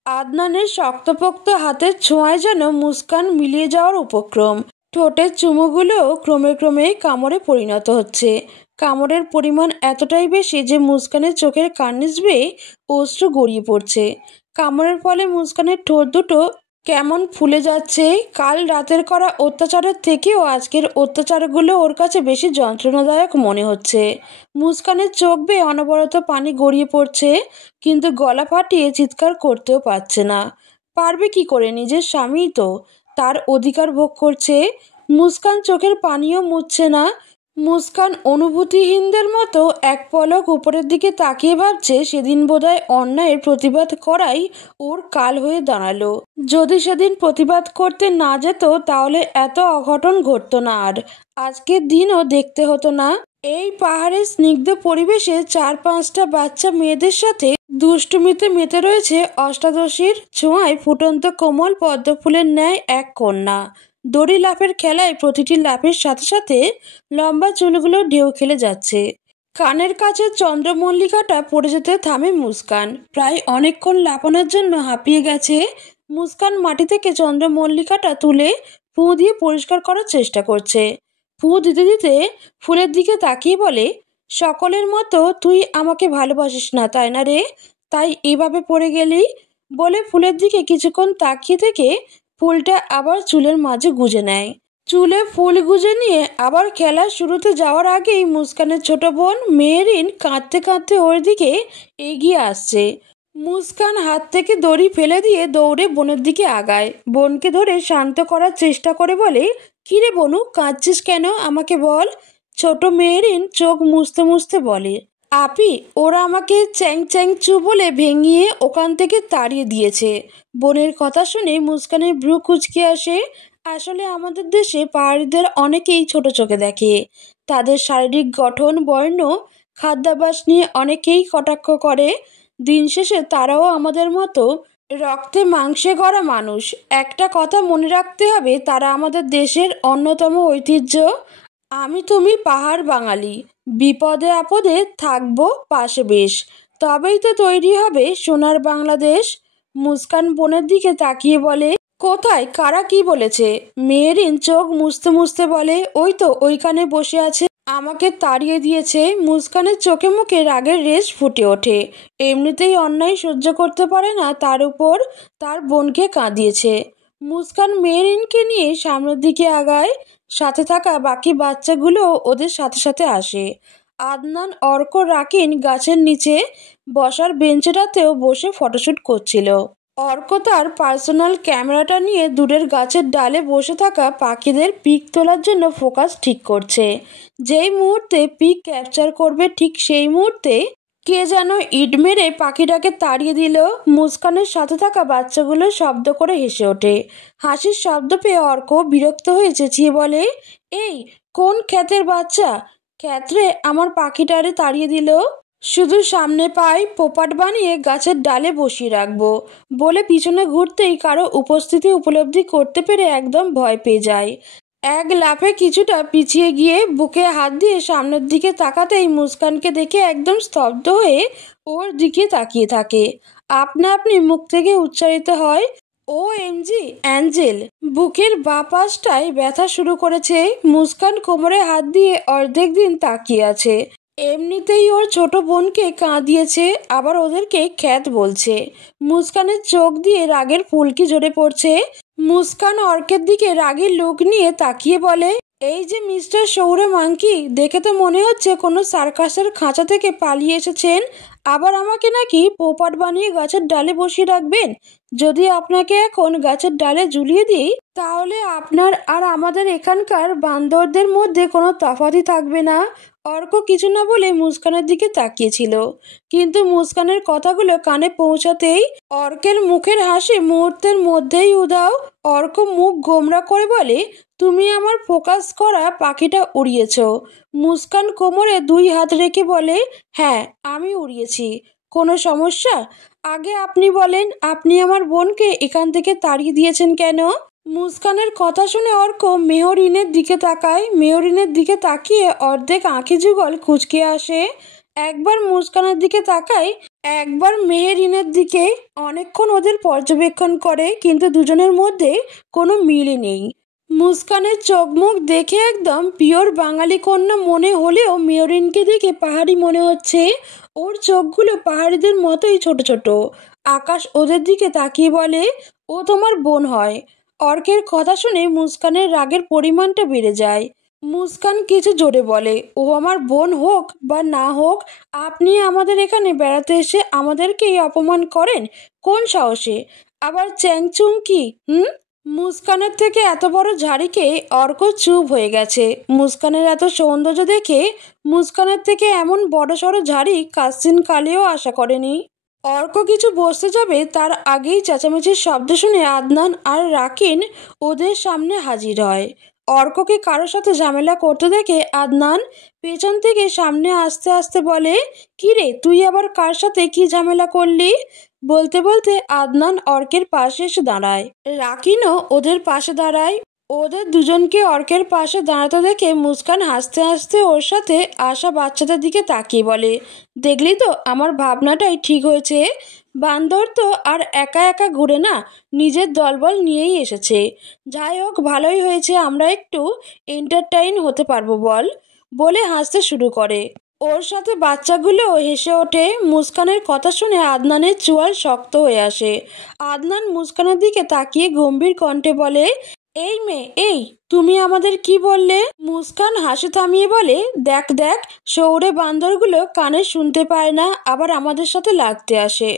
আদনানের শক্তপোক্ত হাতের ছোঁয়ায় যেন মুস্কান মিলিয়ে যাওয়ার উপক্রম। ঠোঁটের চুমুগুলো ক্রমে ক্রমে কামড়ে পরিণত হচ্ছে। কামড়ের পরিমাণ এতটাই বেশি যে মুস্কানের চোখের কার্নিশ বেয়ে অশ্রু গড়িয়ে পড়ছে। কামড়ের ফলে মুস্কানের ঠোঁট দুটো কেমন ফুলে যাচ্ছে। কাল রাতের করা অত্যাচারের থেকেও আজকের অত্যাচারগুলো ওর কাছে বেশি যন্ত্রণাদায়ক মনে হচ্ছে। মুস্কানের চোখ বেয়ে অনবরত পানি গড়িয়ে পড়ছে, কিন্তু গলা ফাটিয়ে চিৎকার করতেও পারছে না। পারবে কি করে, নিজের স্বামী তো, তার অধিকার ভোগ করছে। মুস্কান চোখের পানিও মুছছে না। মুস্কান অনুভূতিহীনদের মতো এক পলক উপরের দিকে তাকিয়ে ভাবছে সেদিন বোধহয় অন্যায়ের প্রতিবাদ করাই ওর কাল হয়ে দাঁড়ালো। যদি সেদিন প্রতিবাদ করতে না যেত তাহলে এত অঘটন ঘটতো না, আর আজকের দিনও দেখতে হতো না। এই পাহাড়ের স্নিগ্ধ পরিবেশে 4-5টা বাচ্চা মেয়েদের সাথে দুষ্টুমিতে মেতে রয়েছে অষ্টাদশীর ছোঁয়ায় ফুটন্ত কোমল পদ্মফুলের ন্যায় এক কন্যা। দড়ি লাফের খেলায় প্রতিটি লাফের সাথে সাথে লম্বা চুলগুলো ঢেউ খেলে যাচ্ছে। কানের কাছে চন্দ্রমল্লিকাটা পড়ে যেতে থামে মুস্কান। প্রায় অনেকক্ষণ লাফানোর জন্য হাঁপিয়ে গেছে। মুস্কান মাটি থেকে চন্দ্রমল্লিকাটা তুলে ফুঁ দিয়ে পরিষ্কার করার চেষ্টা করছে। ফুঁ দিতে দিতে ফুলের দিকে তাকিয়ে বলে, সকলের মতো তুই আমাকে ভালোবাসিস না, তাই না রে? তাই এভাবে পড়ে গেলি। বলে ফুলের দিকে কিছুক্ষণ তাকিয়ে থেকে ফুলটা আবার চুলের মাঝে গুজে নেয়। চুলে ফুল গুজে নিয়ে আবার খেলা শুরুতে যাওয়ার আগেই মুস্কানের ছোট বোন মেহেরিন কাঁদতে কাঁদতে ওর দিকে এগিয়ে আসছে। মুস্কান হাত থেকে দড়ি ফেলে দিয়ে দৌড়ে বোনের দিকে আগায়, বোনকে ধরে শান্ত করার চেষ্টা করে বলে, কিরে বনু, কাঁদছিস কেন, আমাকে বল। ছোট মেয়েরিন চোখ মুছতে মুছতে বলে, আপি, ওরা আমাকে চ্যাং চ্যাং চু বলে ভেঙিয়ে ওখান থেকে তাড়িয়ে দিয়েছে। বোনের কথা শুনে মুস্কানের ভ্রু কুঁচকে আসে। আসলে আমাদের দেশে পাহাড়িদের অনেকেই ছোট চোখে দেখে। তাদের শারীরিক গঠন, বর্ণ, খাদ্যাভ্যাস নিয়ে অনেকেই কটাক্ষ করে। দিন শেষে তারাও আমাদের মতো রক্তে মাংসে গড়া মানুষ। একটা কথা মনে রাখতে হবে, তারা আমাদের দেশের অন্যতম ঐতিহ্য। আমি তুমি পাহাড় বাঙালি, বিপদে আপদে থাকবো পাশে বেশ, তবেই তো তৈরি হবে সোনার বাংলাদেশ। মুস্কান বোনের দিকে তাকিয়ে বলে, কোথায়, কারা কি বলেছে? মেয়েরিন চোখ মুছতে মুছতে বলে, ওই তো ওইখানে বসে আছে, আমাকে তাড়িয়ে দিয়েছে। মুস্কানের চোখে মুখে রাগের রেশ ফুটে ওঠে। এমনিতেই অন্যায় সহ্য করতে পারে না, তার উপর তার বোনকে কাঁদিয়েছে। মুস্কান মেয়েরিনকে নিয়ে সামনের দিকে আগায়, সাথে থাকা বাকি বাচ্চাগুলো ওদের সাথে সাথে আসে। আদনান, অর্ক, রাকিন গাছের নিচে বসার বেঞ্চেটাতেও বসে ফটোশ্যুট করছিল। অর্ক তার পার্সোনাল ক্যামেরাটা নিয়ে দূরের গাছের ডালে বসে থাকা পাখিদের পিক তোলার জন্য ফোকাস ঠিক করছে। যেই মুহূর্তে পিক ক্যাপচার করবে, ঠিক সেই মুহূর্তে কে যেন ইট মেরে পাখিটাকে তাড়িয়ে দিল। মুস্কানের সাথে থাকা বাচ্চাগুলো শব্দ করে হেসে ওঠে। হাসির শব্দ পেয়ে অর্ক বিরক্ত হয়ে চেঁচিয়ে বলে, এই কোন খ্যাতের বাচ্চা, খ্যাতরে আমার পাখিটারে তাড়িয়ে দিল। শুধু সামনে পায়ে পোপাট বানিয়ে গাছের ডালে বসিয়ে রাখবো বলে পিছনে ঘুরতেই কারো উপস্থিতি উপলব্ধি করতে পেরে একদম ভয় পেয়ে যায়। এক লাফে কিছুটা পিছিয়ে গিয়ে বুকে হাত দিয়ে সামনের দিকে তাকাতেই মুস্কানকে দেখে একদম স্তব্ধ হয়ে ওর দিকে তাকিয়ে থাকে। আপনা আপনি মুখ থেকে উচ্চারিত হয়, ও এমজি অ্যাঞ্জেল। বুকের বাঁ পাশটায় ব্যথা শুরু করেছে। মুস্কান কোমরে হাত দিয়ে অর্ধেক দিন তাকিয়ে আছে। এমনিতেই ওর ছোট বোনকে কাঁদিয়েছে, আবার ওদেরকে খ্যাত বলছে। মুস্কানের চোখ দিয়ে রাগের ফুলকি ঝরে পড়ছে। মুস্কান অর্কের দিকে রাগের লুক নিয়ে তাকিয়ে বলে, এই যে মিস্টার সৌরে মাঙ্কি, দেখে তো মনে হচ্ছে কোনো সার্কাসের খাঁচা থেকে পালিয়ে এসেছেন, আবার আমাকে নাকি পোপাট বানিয়ে গাছের ডালে বসিয়ে রাখবেন। যদি আপনাকে এখন গাছের ডালে ঝুলিয়ে দিই, তাহলে আপনার আর আমাদের এখানকার বান্দরদের মধ্যে কোনো তফাতই থাকবে না। অর্ক কিছু না বলে মুস্কানের দিকে তাকিয়েছিল, কিন্তু মুস্কানের কথাগুলো কানে পৌঁছাতেই অর্কের মুখের হাসি মুহূর্তের মধ্যেই উধাও। অর্ক মুখ গোমরা করে বলে, তুমি আমার ফোকাস করা পাখিটা উড়িয়েছ। মুস্কান কোমরে দুই হাত রেখে বলে, হ্যাঁ, আমি উড়িয়েছি। কোনো সমস্যা? আগে আপনি বলেন, আপনি আমার বোনকে এখান থেকে তাড়িয়ে দিয়েছেন কেন? মুস্কানের কথা শুনে অর্ক মেহরিনের দিকে তাকায়। মেহরিনের দিকে তাকিয়ে অর্ধেক আঁখি যুগল কুঁচকে আসে। একবার মুস্কানের দিকে তাকায়, একবার মেহরিনের দিকে। অনেকক্ষণ ওদের পর্যবেক্ষণ করে, কিন্তু দুজনের মধ্যে কোনো মিলই নেই। মুস্কানের চোখ মুখ দেখে একদম পিওর বাঙালি কন্যা মনে হলেও মেহরিনকে দেখে পাহাড়ি মনে হচ্ছে। ওর চোখগুলো পাহাড়িদের মতোই ছোট ছোট। আকাশ ওদের দিকে তাকিয়ে বলে, ও তোমার বোন হয়। অর্কের কথা শুনে মুস্কানের রাগের পরিমাণটা বেড়ে যায়। মুস্কান কিছু জোরে বলে, ও আমার বোন হোক বা না হোক, আপনি আমাদের এখানে বেড়াতে এসে আমাদেরকেই অপমান করেন কোন সাহসে? আবার চ্যাংচুং কি? মুস্কানের থেকে এত বড় ঝাড়িকে অর্ক চুপ হয়ে গেছে। মুস্কানের এত সৌন্দর্য দেখে মুস্কানের থেকে এমন বড় সড়ো ঝাড়ি কাসিন কালেও আশা করেনি। অর্ক কিছু বসতে যাবে, তার আগেই চেঁচামেচির শব্দ শুনে আদনান আর রাকিন ওদের সামনে হাজির হয়। অর্ককে কারোর সাথে ঝামেলা করতে দেখে আদনান পেছন থেকে সামনে আসতে আসতে বলে, কিরে, তুই আবার কার সাথে কি ঝামেলা করলি? বলতে বলতে আদনান অর্কের পাশে এসে দাঁড়ায়। রাকিনও ওদের পাশে দাঁড়ায়। ওদের দুজনকে অর্কের পাশে দাঁড়াতে দেখে মুস্কান হাসতে হাসতে ওর সাথে আসা বাচ্চাদের দিকে তাকিয়ে বলে, দেখলি তো, আমার ভাবনাটাই ঠিক হয়েছে। বান্দর তো আর একা একা ঘুরে না, নিজের দলবল নিয়েই এসেছে। যাই হোক, ভালোই হয়েছে, আমরা একটু এন্টারটেইন হতে পারবো বল, বলে হাসতে শুরু করে। ওর সাথে বাচ্চাগুলো হেসে ওঠে। মুস্কানের কথা শুনে আদনানের চোয়াল শক্ত হয়ে আসে। আদনান মুস্কানের দিকে তাকিয়ে গম্ভীর কণ্ঠে বলে, এই মেয়ে, এই তুমি আমাদের কি বললে? মুস্কান হাসি থামিয়ে বলে, দেখ দেখ, শহুরে বান্দরগুলো কানে শুনতে পায় না, আবার আমাদের সাথে লাগতে আসে।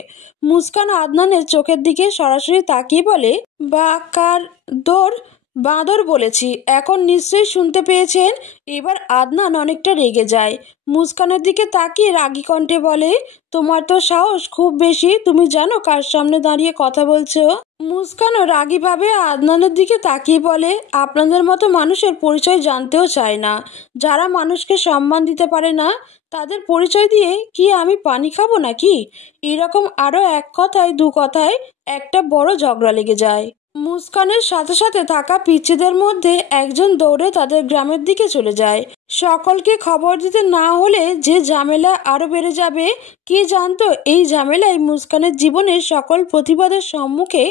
মুস্কান আদনানের চোখের দিকে সরাসরি তাকিয়ে বলে, বাকার দোর বাঁদর বলেছি, এখন নিশ্চয়ই শুনতে পেয়েছেন। এবার আদনান অনেকটা রেগে যায়। মুস্কানের দিকে তাকিয়ে রাগী কণ্ঠে বলে, তোমার তো সাহস খুব বেশি, তুমি জানো কার সামনে দাঁড়িয়ে কথা বলছো? মুস্কানও রাগীভাবে আদনানের দিকে তাকিয়ে বলে, আপনাদের মতো মানুষের পরিচয় জানতেও চায় না। যারা মানুষকে সম্মান দিতে পারে না, তাদের পরিচয় দিয়ে কি আমি পানি খাবো নাকি? এরকম আরও এক কথায় দু কথায় একটা বড় ঝগড়া লেগে যায়। মুস্কানের সাথে সাথে থাকা পিচ্চিদের মধ্যে একজন দৌড়ে তাদের গ্রামের দিকে চলে যায়। সকলকে খবর দিতে না হলে যে ঝামেলা আরো বেড়ে যাবে, কে জানতো এই ঝামেলাই মুস্কানের জীবনের সকল প্রতিবাদের সম্মুখে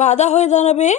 বাধা হয়ে দাঁড়াবে।